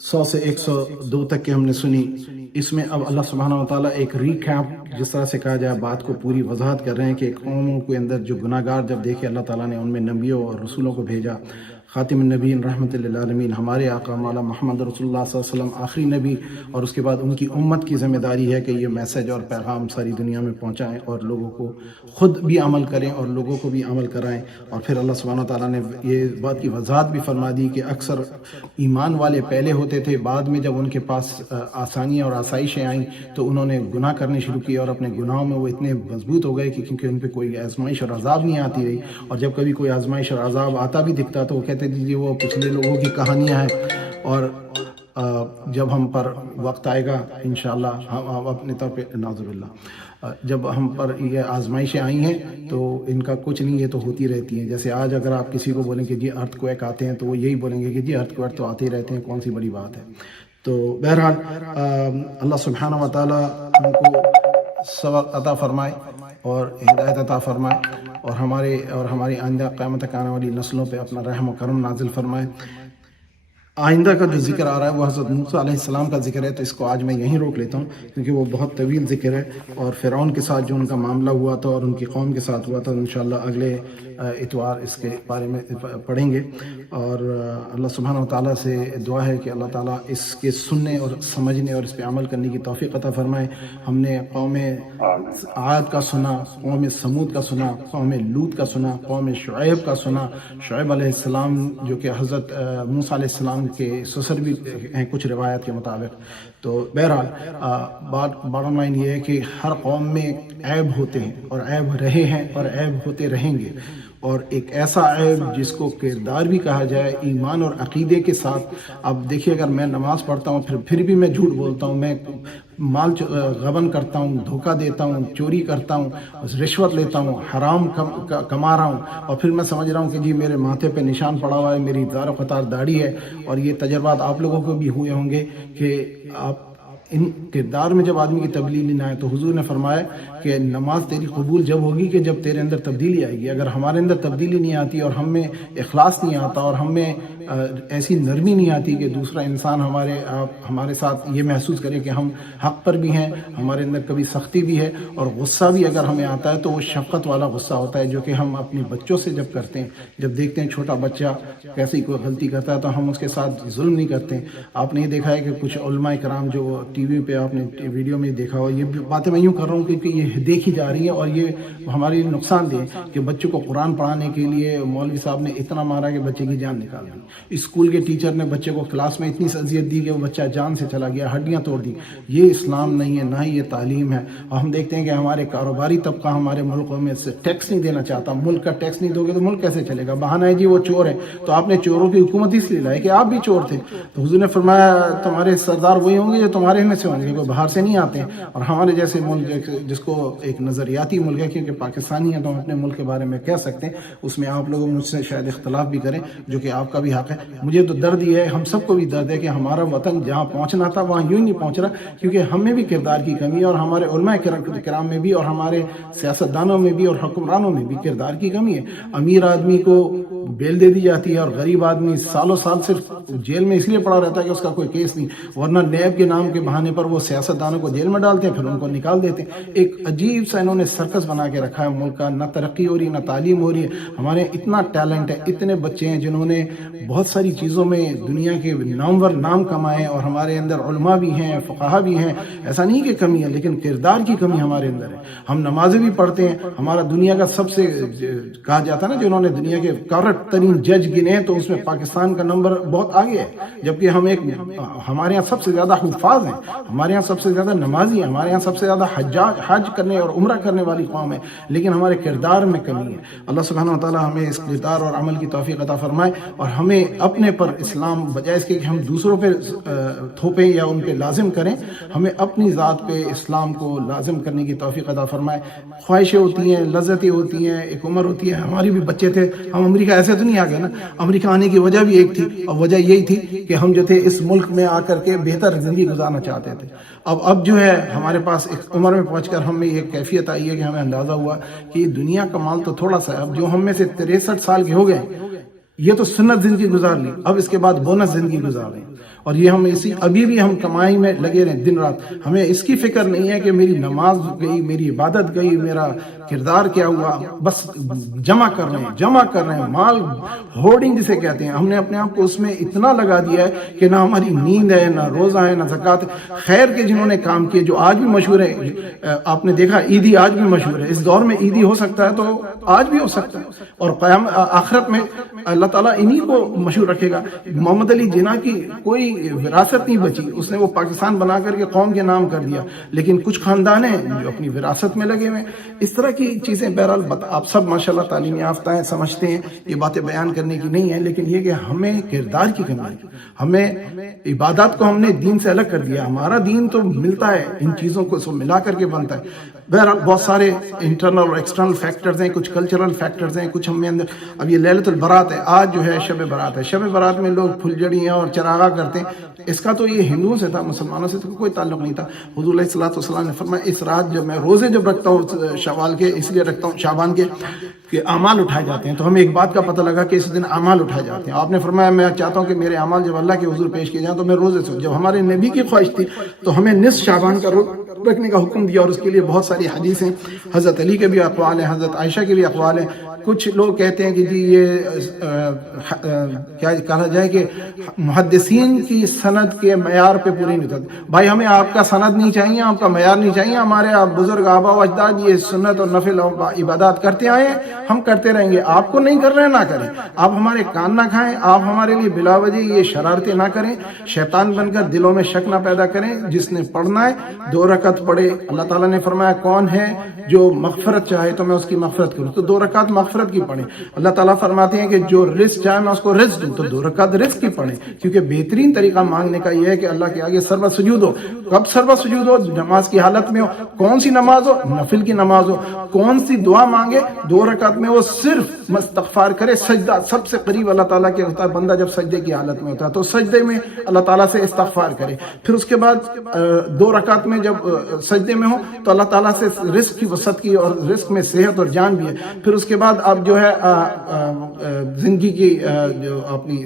100 سے 102 تک کی ہم نے سنی، اس میں اب اللہ سبحانہ و تعالیٰ ایک ریکیپ، جس طرح سے کہا جائے بات کو پوری وضاحت کر رہے ہیں کہ قوموں کے اندر جو گناہ گار جب دیکھے اللہ تعالیٰ نے ان میں نبیوں اور رسولوں کو بھیجا، خاتم النبیین رحمۃ للعالمین ہمارے آقا مولا محمد رسول اللہ صلی اللہ علیہ وسلم آخری نبی، اور اس کے بعد ان کی امت کی ذمہ داری ہے کہ یہ میسج اور پیغام ساری دنیا میں پہنچائیں اور لوگوں کو خود بھی عمل کریں اور لوگوں کو بھی عمل کرائیں۔ اور پھر اللہ سبحانہ تعالیٰ نے یہ بات کی وضاحت بھی فرما دی کہ اکثر ایمان والے پہلے ہوتے تھے، بعد میں جب ان کے پاس آسانیاں اور آسائشیں آئیں تو انہوں نے گناہ کرنے شروع کیے اور اپنے گناہوں میں وہ اتنے مضبوط ہو گئے کہ کیونکہ ان پہ کوئی آزمائش اور عذاب نہیں آتی رہی، اور جب کبھی کوئی آزمائش اور عذاب آتا بھی دکھتا تو وہ کہتے تھے وہ پچھلے لوگوں کی کہانیاں ہیں، اور جب ہم پر وقت آئے گا انشاءاللہ ہم اپنے طور پہ نعوذ باللہ جب ہم پر یہ آزمائشیں آئی ہیں تو ان کا کچھ نہیں، یہ تو ہوتی رہتی ہیں۔ جیسے آج اگر آپ کسی کو بولیں کہ جی ارتھ کویک آتے ہیں تو وہ یہی بولیں گے کہ جی ارتھ کویک تو آتے ہی رہتے ہیں، کون سی بڑی بات ہے۔ تو بہرحال اللہ سبحانہ و تعالیٰ ہم کو صبر عطا فرمائے اور ہدایت عطا فرمائے اور ہماری آئندہ قیامت تک آنے والی نسلوں پہ اپنا رحم و کرم نازل فرمائے۔ آئندہ کا جو ذکر آ رہا ہے وہ حضرت موسیٰ علیہ السلام کا ذکر ہے، تو اس کو آج میں یہیں روک لیتا ہوں کیونکہ وہ بہت طویل ذکر ہے، اور فرعون کے ساتھ جو ان کا معاملہ ہوا تھا اور ان کی قوم کے ساتھ ہوا تھا، انشاءاللہ اگلے اتوار اس کے بارے میں پڑھیں گے۔ اور اللہ سبحانہ و تعالیٰ سے دعا ہے کہ اللہ تعالیٰ اس کے سننے اور سمجھنے اور اس پہ عمل کرنے کی توفیق عطا فرمائے۔ ہم نے قوم عاد کا سنا، قوم سمود کا سنا، قوم لوط کا سنا، قوم شعیب کا سنا، شعیب علیہ السلام جو کہ حضرت موسیٰ علیہ السلام کے سسر بھی ہیں کچھ روایت کے مطابق۔ تو بہرحال باٹم لائن یہ ہے کہ ہر قوم میں عیب ہوتے ہیں اور عیب رہے ہیں اور عیب ہوتے رہیں گے، اور ایک ایسا عیب جس کو کردار بھی کہا جائے ایمان اور عقیدے کے ساتھ۔ اب دیکھیے اگر میں نماز پڑھتا ہوں پھر بھی میں جھوٹ بولتا ہوں، میں مال غبن کرتا ہوں، دھوکہ دیتا ہوں، چوری کرتا ہوں، رشوت لیتا ہوں، حرام کما رہا ہوں، اور پھر میں سمجھ رہا ہوں کہ جی میرے ماتھے پہ نشان پڑا ہوا ہے، میری دار و قطار داڑھی ہے، اور یہ تجربات آپ لوگوں کو بھی ہوئے ہوں گے کہ آپ ان کردار میں جب آدمی کی تبدیلی نہ آئے تو حضور نے فرمایا کہ نماز تیری قبول جب ہوگی کہ جب تیرے اندر تبدیلی آئے گی۔ اگر ہمارے اندر تبدیلی نہیں آتی اور ہم میں اخلاص نہیں آتا اور ہم میں ایسی نرمی نہیں آتی کہ دوسرا انسان ہمارے ساتھ یہ محسوس کرے کہ ہم حق پر بھی ہیں، ہمارے اندر کبھی سختی بھی ہے، اور غصہ بھی اگر ہمیں آتا ہے تو وہ شفقت والا غصہ ہوتا ہے جو کہ ہم اپنے بچوں سے جب کرتے ہیں، جب دیکھتے ہیں چھوٹا بچہ کیسی کوئی غلطی کرتا ہے تو ہم اس کے ساتھ ظلم نہیں کرتے ہیں۔ آپ نے یہ دیکھا ہے کہ کچھ علماء کرام جو ٹی وی پہ آپ نے ویڈیو میں دیکھا ہو. یہ باتیں میں یوں کر رہا ہوں کیونکہ یہ دیکھی جا رہی ہیں اور یہ ہمارے لیے نقصان دہ کہ بچوں کو قرآن پڑھانے کے لیے مولوی صاحب نے اتنا مارا کہ بچے کی جان نکال دی. اسکول کے ٹیچر نے بچے کو کلاس میں اتنی اذیت دی کہ وہ بچہ جان سے چلا گیا, ہڈیاں توڑ دی. یہ اسلام نہیں ہے, نہ ہی یہ تعلیم ہے. اور ہم دیکھتے ہیں کہ ہمارے کاروباری طبقہ ہمارے ملکوں میں سے ٹیکس نہیں دینا چاہتا. ملک کا ٹیکس نہیں دو گے تو ملک کیسے چلے گا؟ بہانہ ہے جی وہ چور ہے, تو آپ نے چوروں کی حکومت اس لیے لائی کہ آپ بھی چور تھے. تو حضور نے فرمایا تمہارے سردار وہی ہوں گے جو تمہارے میں سے ہوں گے, کوئی باہر سے نہیں آتے ہیں. اور ہمارے جیسے ملک جس کو ایک نظریاتی ملک ہے, کیونکہ پاکستانی ہیں تو ہم اپنے ملک کے بارے میں کہہ سکتے ہیں, اس میں آپ لوگ مجھ سے شاید اختلاف بھی کریں جو کہ آپ کا بھی حق ہے. مجھے تو درد یہ ہے, ہم سب کو بھی درد ہے کہ ہمارا وطن جہاں پہنچنا تھا وہاں یوں نہیں پہنچ رہا, کیونکہ ہمیں بھی کردار کی کمی ہے اور ہمارے علماء کرام میں بھی اور ہمارے سیاستدانوں میں بھی اور حکمرانوں میں بھی کردار کی کمی ہے. امیر آدمی کو بیل دے دی جاتی ہے اور غریب آدمی سالوں سال صرف جیل میں اس لیے پڑا رہتا ہے کہ اس کا کوئی کیس نہیں, ورنہ نیب کے نام کے بہانے پر وہ سیاستدانوں کو جیل میں ڈالتے ہیں پھر ان کو نکال دیتے ہیں. ایک عجیب سا انہوں نے سرکس بنا کے رکھا ہے ملک کا, نہ ترقی ہو رہی نہ تعلیم ہو رہی ہے. ہمارے اتنا ٹیلنٹ ہے, اتنے بچے ہیں جنہوں نے بہت ساری چیزوں میں دنیا کے نامور نام کمائے, اور ہمارے اندر علماء بھی ہیں, فقہا بھی ہیں. ایسا نہیں کہ کمی ہے, لیکن کردار کی کمی ہمارے اندر ہے. ہم نمازیں بھی پڑھتے ہیں, ہمارا دنیا کا سب سے کہا جاتا ہے نا جنہوں نے دنیا کے کارٹ ترین جج گنے ہیں تو اس میں پاکستان کا نمبر بہت آگے ہے, جبکہ ہم ہمارے یہاں سب سے زیادہ حفاظ ہیں, ہمارے یہاں سب سے زیادہ نمازی ہیں, ہمارے یہاں سب سے زیادہ حج کرنے اور عمرہ کرنے والی قوم ہے, لیکن ہمارے کردار میں کمی ہے. اللہ سبحانہ وتعالی ہمیں اس کردار اور عمل کی توفیق عطا فرمائے, اور ہمیں اپنے پر اسلام بجائے اس کے کہ ہم دوسروں پہ تھوپیں یا ان پہ لازم کریں, ہمیں اپنی ذات پہ اسلام کو لازم کرنے کی توفیق عطا فرمائے. خواہشیں ہوتی ہیں, لذتیں ہوتی ہیں, ایک عمر ہوتی ہے. ہماری بھی بچے تھے, ہم امریکہ ایسے تو نہیں آ گئے نا, امریکہ آنے کی وجہ بھی ایک تھی, اور وجہ یہی تھی کہ ہم جو تھے اس ملک میں آ کر کے بہتر زندگی گزارنا چاہتے تھے. اب جو ہے ہمارے پاس ایک عمر میں پہنچ کر ہمیں یہ کیفیت آئی ہے کہ ہمیں اندازہ ہوا کہ یہ دنیا کا مال تو تھوڑا سا ہے. اب جو ہم میں سے 63 سال کے ہو گئے, یہ تو سنت زندگی گزار لی, اب اس کے بعد بونس زندگی گزار رہے ہیں. اور یہ ہم ابھی بھی ہم کمائی میں لگے رہے دن رات. ہمیں اس کی فکر نہیں ہے کہ میری نماز گئی, میری عبادت گئی, میرا کردار کیا ہوا. بس جمع کر رہے ہیں مال, ہورڈنگ جسے کہتے ہیں. ہم نے اپنے آپ کو اس میں اتنا لگا دیا ہے کہ نہ ہماری نیند ہے, نہ روزہ ہے, نہ زکوٰۃ. خیر کے جنہوں نے کام کیے جو آج بھی مشہور ہے, آپ نے دیکھا عیدی آج بھی مشہور ہے. اس دور میں عیدی ہو سکتا ہے تو آج بھی ہو سکتا ہے, اور قیام آخرت میں اللہ تعالیٰ انہی کو مشہور رکھے گا. محمد علی جناح کی کوئی وراثت نہیں بچی, اس نے وہ پاکستان بنا کر کے قوم کے نام کر دیا, لیکن کچھ خاندان ہیں جو اپنی وراثت میں لگے ہوئے. اس طرح کی چیزیں بہرحال آپ سب ماشاءاللہ تعلیم یافتہ ہیں, سمجھتے ہیں, یہ باتیں بیان کرنے کی نہیں ہیں, لیکن یہ کہ ہمیں کردار کی کمی ہے. ہمیں عبادات کو ہم نے دین سے الگ کر دیا. ہمارا دین تو ملتا ہے, ان چیزوں کو سب ملا کر کے بنتا ہے. بہرحال بہت سارے انٹرنل اور ایکسٹرنل فیکٹرز ہیں, کچھ کلچرل فیکٹرز ہیں, کچھ ہم میں اندر. اب یہ لیلۃ البرات ہے, آج جو ہے شب برات ہے. شب برات میں لوگ پھلجڑیاں اور چراغاں کرتے ہیں. اس کا تو یہ ہندوؤں سے تھا, مسلمانوں سے تو کوئی تعلق نہیں تھا. حضور علیہ الصلوۃ والسلام نے فرمایا اس رات جو میں روزے جب رکھتا ہوں شوال کے, اس لیے رکھتا ہوں شعبان کے, کہ اعمال اٹھائے جاتے ہیں. تو ہمیں ایک بات کا پتہ لگا کہ اس دن اعمال اٹھائے جاتے ہیں. آپ نے فرمایا میں چاہتا ہوں کہ میرے اعمال جب اللہ کے حضور پیش کیے جائیں تو میں روزے سے. جب ہمارے نبی کی خواہش تھی تو ہمیں نصف شعبان کا رکھنے کا حکم دیا, اور اس کے لیے بہت ساری حدیث ہیں. حضرت علی کے بھی اقوال ہیں, حضرت عائشہ کے بھی اقوال ہیں. کچھ لوگ کہتے ہیں کہ جی یہ کیا کہا جائے کہ محدثین کی سند کے معیار پہ پوری نہیں ہوتا. بھائی ہمیں آپ کا سند نہیں چاہیے, آپ کا معیار نہیں چاہیے. ہمارے بزرگ آبا و اجداد یہ سنت اور نفل اور عبادات کرتے آئے ہیں, ہم کرتے رہیں گے. آپ کو نہیں کر رہے نہ کریں, آپ ہمارے کان نہ کھائیں, آپ ہمارے لیے بلا وجہ یہ شرارتیں نہ کریں, شیطان بن کر دلوں میں شک نہ پیدا کریں. جس نے پڑھنا ہے 2 رکعت پڑھے. اللہ تعالیٰ نے فرمایا کون ہے جو مغفرت چاہے تو میں اس کی مغفرت کروں, تو 2 رکعت مغفرت کی پڑھیں. اللہ تعالیٰ فرماتے ہیں کہ جو رزق چاہے میں اس کو رزق دوں, تو 2 رکعت رزق کی پڑھیں. کیونکہ بہترین طریقہ مانگنے کا یہ ہے کہ اللہ کے آگے سربت سجود ہو. کب سربت سجود ہو؟ نماز کی حالت میں ہو. کون سی نماز ہو؟ نفل کی نماز ہو. کون سی دعا مانگے؟ 2 رکعت میں وہ صرف استغفار کرے. سجدہ سب سے قریب اللہ تعالیٰ کے ہوتا ہے بندہ جب سجدے کی حالت میں ہوتا ہے, تو سجدے میں اللہ تعالیٰ سے استغفار کرے. پھر اس کے بعد 2 رکعت میں جب سجدے میں ہو تو اللہ تعالیٰ سے رزق کی وسعت کی, اور رزق میں صحت اور جان بھی ہے. پھر اس کے بعد آپ جو ہے زندگی کی جو اپنی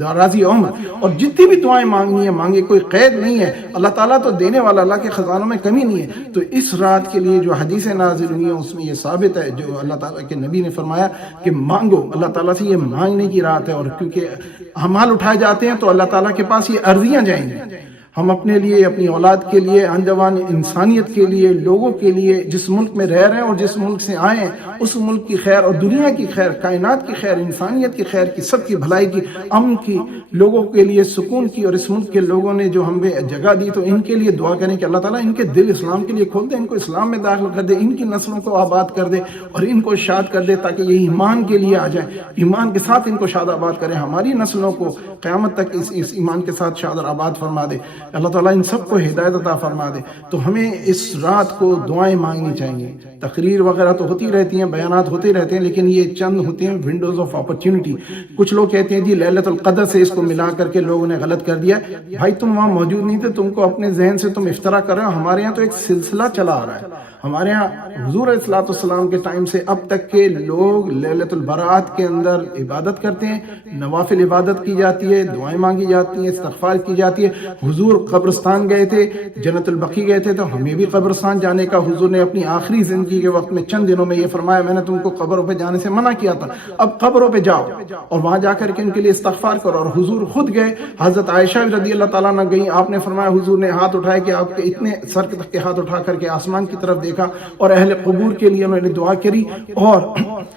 دراز عمر اور جتنی بھی دعائیں مانگنی ہے مانگے, کوئی قید نہیں ہے. اللہ تعالیٰ تو دینے والا, اللہ کے خزانوں میں کمی نہیں ہے. تو اس رات کے لیے جو حدیثیں نازل ہوئی ہیں اس میں یہ ثابت ہے جو اللہ تعالیٰ کے نبی نے فرمایا کہ مانگو. اللہ تعالیٰ سے یہ مانگنے کی رات ہے, اور کیونکہ اعمال اٹھائے جاتے ہیں تو اللہ تعالیٰ کے پاس یہ عرضیاں جائیں گی. ہم اپنے لیے، اپنی اولاد کے لیے، آنجوان انسانیت کے لیے، لوگوں کے لیے، جس ملک میں رہ رہے ہیں اور جس ملک سے آئے ہیں، اس ملک کی خیر اور دنیا کی خیر، کائنات کی خیر، انسانیت کی خیر کی، سب کی بھلائی کی، امن کی، لوگوں کے لیے سکون کی، اور اس ملک کے لوگوں نے جو ہمیں جگہ دی تو ان کے لیے دعا کریں کہ اللہ تعالیٰ ان کے دل اسلام کے لیے کھول دے، ان کو اسلام میں داخل کر دے، ان کی نسلوں کو آباد کر دے اور ان کو شاد کر دے، تاکہ یہ ایمان کے لیے آ جائیں، ایمان کے ساتھ ان کو شاد آباد کرے، ہماری نسلوں کو قیامت تک اس ایمان کے ساتھ شاد اور آباد فرما دے۔ اللہ تعالیٰ ان سب کو ہدایت عطا فرما دے۔ تو ہمیں اس رات کو دعائیں مانگنی چاہیے۔ تقریر وغیرہ تو ہوتی رہتی ہیں، بیانات ہوتے رہتے ہیں، لیکن یہ چند ہوتے ہیں ونڈوز آف اپرچونٹی۔ کچھ لوگ کہتے ہیں جی لیلۃ القدر سے اس کو ملا کر کے لوگوں نے غلط کر دیا۔ بھائی تم وہاں موجود نہیں تھے، تم کو اپنے ذہن سے تم افطرا کر رہے ہو۔ ہمارے یہاں تو ایک سلسلہ چلا آ رہا ہے، ہمارے ہاں حضور علیہ الصلوۃ والسلام کے ٹائم سے اب تک کے لوگ لیلۃ البرات کے اندر عبادت کرتے ہیں، نوافل عبادت کی جاتی ہے، دعائیں مانگی جاتی ہیں، استغفار کی جاتی ہے۔ حضور قبرستان گئے تھے، جنت البقیع گئے تھے، تو ہمیں بھی قبرستان جانے کا حضور نے اپنی آخری زندگی کے وقت میں چند دنوں میں یہ فرمایا، میں نے تم کو قبروں پہ جانے سے منع کیا تھا، اب قبروں پہ جاؤ اور وہاں جا کر کے ان کے لیے استغفار کرو۔ اور حضور خود گئے، حضرت عائشہ رضی اللہ تعالیٰ عنہ گئی، آپ نے فرمایا حضور نے ہاتھ اٹھائے کہ آپ کے اتنے سر تک کے ہاتھ اٹھا کر کے آسمان کی طرف دیکھا اور اہل قبور کے لیے انہوں نے دعا کری، اور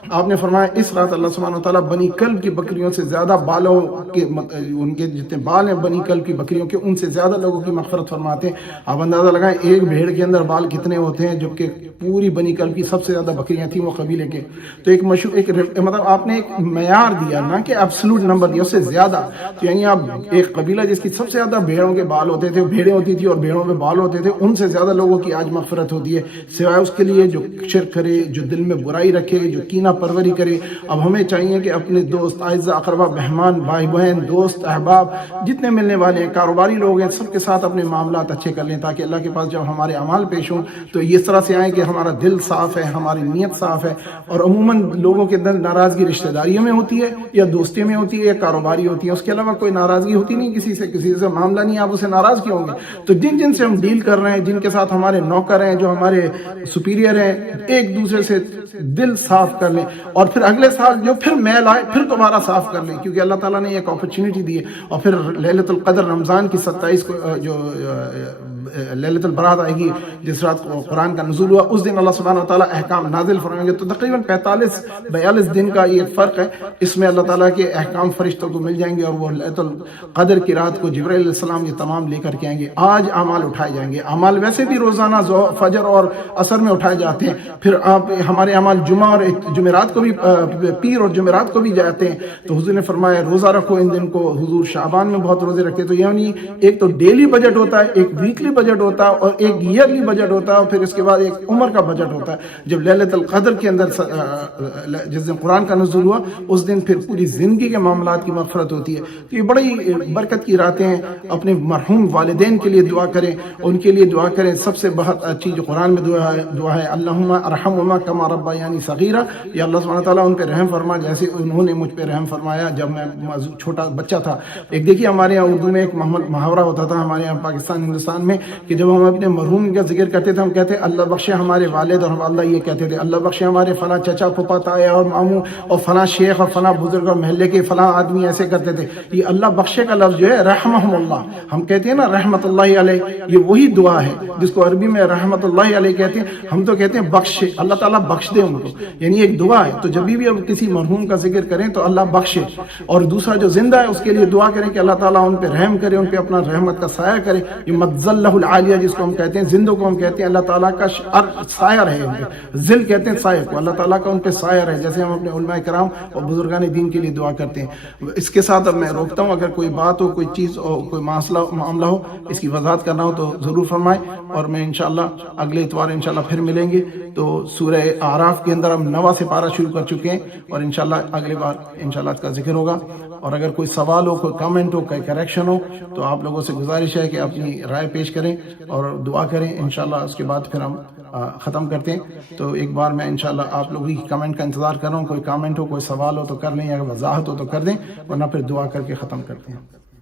آپ نے فرمایا اس رات اللہ سبحانہ وتعالیٰ بنی کلب کی بکریوں سے زیادہ بالوں کے، ان کے جتنے بال ہیں بنی کلب کی بکریوں کے، ان سے زیادہ لوگوں کی مغفرت فرماتے ہیں۔ آپ اندازہ لگائیں ایک بھیڑ کے اندر بال کتنے ہوتے ہیں، جبکہ پوری بنی کلب کی سب سے زیادہ بکریاں تھیں وہ قبیلے کے۔ تو ایک مشہور مطلب آپ نے ایک معیار دیا، نہ کہ ایبسولوٹ نمبر دیا، اس سے زیادہ۔ تو یعنی آپ ایک قبیلہ جس کی سب سے زیادہ بھیڑوں کے بال ہوتے تھے، بھیڑیں ہوتی تھی اور بھیڑوں میں بال ہوتے تھے، ان سے زیادہ لوگوں کی آج مغفرت ہوتی ہے، سوائے اس کے لیے جو شرک کرے، جو دل میں برائی رکھے، جو کینہ پروری کرے۔ اب ہمیں چاہیے کہ اپنے دوست، اعزاء، اقربا، مہمان، بھائی بہن، دوست، احباب جتنے ملنے والے ہیں، کاروباری لوگ ہیں، سب کے ساتھ اپنے معاملات اچھے کر لیں، تاکہ اللہ کے پاس جب ہمارے اعمال پیش ہوں تو اس طرح سے آئیں کہ ہمارا دل صاف ہے، ہماری نیت صاف ہے۔ اور عموماً لوگوں کے اندر ناراضگی رشتہ داریوں میں ہوتی ہے، یا دوستی میں ہوتی ہے، یا کاروباری ہوتی ہے، اس کے علاوہ کوئی ناراضگی ہوتی نہیں، کسی سے معاملہ نہیں، آپ اسے ناراض کیوں ہوں گے؟ تو جن سے ہم ڈیل کر رہے ہیں، جن کے ساتھ ہمارے نوکر ہیں، جو ہمارے سپیریئر ہیں، ایک دوسرے سے دل صاف کر لیں، اور پھر اگلے سال جو پھر میل آئے پھر دوبارہ صاف کر لیں، کیونکہ اللہ تعالیٰ نے ایک اپرچونٹی دی ہے۔ اور پھر لیلۃ القدر رمضان کی 27 کو جو لیلۃ البرات آئے گی، جس رات قرآن کا نزول ہوا، اس دن اللہ سبحانہ وتعالیٰ احکام نازل فرمائیں گے۔ تو تقریباً 45-42 دن کا یہ فرق ہے، اس میں اللہ تعالیٰ کے احکام فرشتوں کو مل جائیں گے، اور وہ لیلۃ القدر کی رات کو جبرائیل علیہ السلام یہ تمام لے کر کے آئیں گے۔ آج اعمال اٹھائے جائیں گے، اعمال ویسے بھی روزانہ فجر اور عصر میں اٹھائے جاتے ہیں، پھر آپ ہمارے اعمال جمعہ اور جمعرات کو بھی، پیر اور جمعرات کو بھی جاتے ہیں۔ تو حضور نے فرمایا روزہ رکھو ان دن کو۔ حضور شعبان میں بہت روزے رکھتے، تو یعنی ایک تو ڈیلی بجٹ ہوتا ہے، ایک ویکلی بجٹ ہوتا ہے، اور ایک ایئرلی بجٹ ہوتا ہے، اور پھر اس کے بعد ایک عمر کا بجٹ ہوتا ہے۔ جب لیلۃ القدر کے اندر جس دن قرآن کا نزول ہوا، اس دن پھر پوری زندگی کے معاملات کی مغفرت ہوتی ہے۔ تو یہ بڑی برکت کی راتیں ہیں۔ اپنے مرحوم والدین کے لیے دعا کریں، ان کے لیے دعا کریں۔ سب سے بہت اچھی جو قرآن میں دعا ہے اللہم ارحمہما کما ربیانی صغیرا، یا اللہ سبحانہ تعالیٰ ان پہ رحم فرما جیسے انہوں نے مجھ پہ رحم فرمایا جب میں چھوٹا بچہ تھا۔ ایک دیکھیے ہمارے یہاں اردو میں ایک محاورہ ہوتا تھا ہمارے یہاں پاکستان ہندوستان میں، کہ جب ہم اپنے مرحوم کا ذکر کرتے تھے ہم کہتے اللہ بخشے ہمارے والد اور والدہ، یہ کہتے تھے اللہ بخشے ہمارے فلاں چچا پھپھا تایا اور ماموں اور فلاں شیخ اور فلاں بزرگ اور محلے کے فلاں آدمی ایسے کرتے تھے۔ یہ اللہ بخشے کا لفظ جو ہے رحمہم اللہ، ہم کہتے ہیں نا رحمت اللہ علیہ، یہ وہی دعا ہے جس کو عربی میں رحمت اللہ علیہ کہتے ہیں، ہم تو کہتے ہیں بخشے، اللہ تعالیٰ بخش دے ان کو، یعنی ایک دعا ہے۔ تو جب بھی اب کسی مرحوم کا ذکر کریں تو اللہ بخشے، اور دوسرا جو زندہ ہے اس کے لیے دعا کریں کہ اللہ تعالیٰ ان پہ رحم کرے، ان پہ اپنا رحمت کا سایہ کرے۔ یہ مظلہ العالیہ جس کو ہم کہتے ہیں، زندوں کو ہم کہتے ہیں اللہ تعالیٰ کا سایہ رہے ان پہ، ذل کہتے ہیں سایہ کو، اللہ تعالیٰ کا ان پہ سایہ رہے، جیسے ہم اپنے علماء کرام اور بزرگان دین کے لیے دعا کرتے ہیں۔ اس کے ساتھ اب میں روکتا ہوں، اگر کوئی بات ہو، کوئی چیز ہو، کوئی معاملہ ہو، اس کی وضاحت کرنا ہو تو ضرور فرمائیں، اور میں انشاءاللہ اگلے اتوار انشاءاللہ پھر ملیں گے۔ تو سورہ اعراف کے اندر ہم 9واں سپارہ شروع کر چکے ہیں، اور انشاءاللہ اگلے بار انشاءاللہ اس کا ذکر ہوگا۔ اور اگر کوئی سوال ہو، کوئی کامنٹ ہو، کوئی کریکشن ہو، تو آپ لوگوں سے گزارش ہے کہ اپنی رائے پیش کریں اور دعا کریں، انشاءاللہ اس کے بعد پھر ہم ختم کرتے ہیں۔ تو ایک بار میں انشاءاللہ آپ لوگوں کی کامنٹ کا انتظار کر رہا ہوں، کوئی کامنٹ ہو، کوئی سوال ہو تو کر لیں، یا وضاحت ہو تو کر دیں، ورنہ پھر دعا کر کے ختم کرتے ہیں۔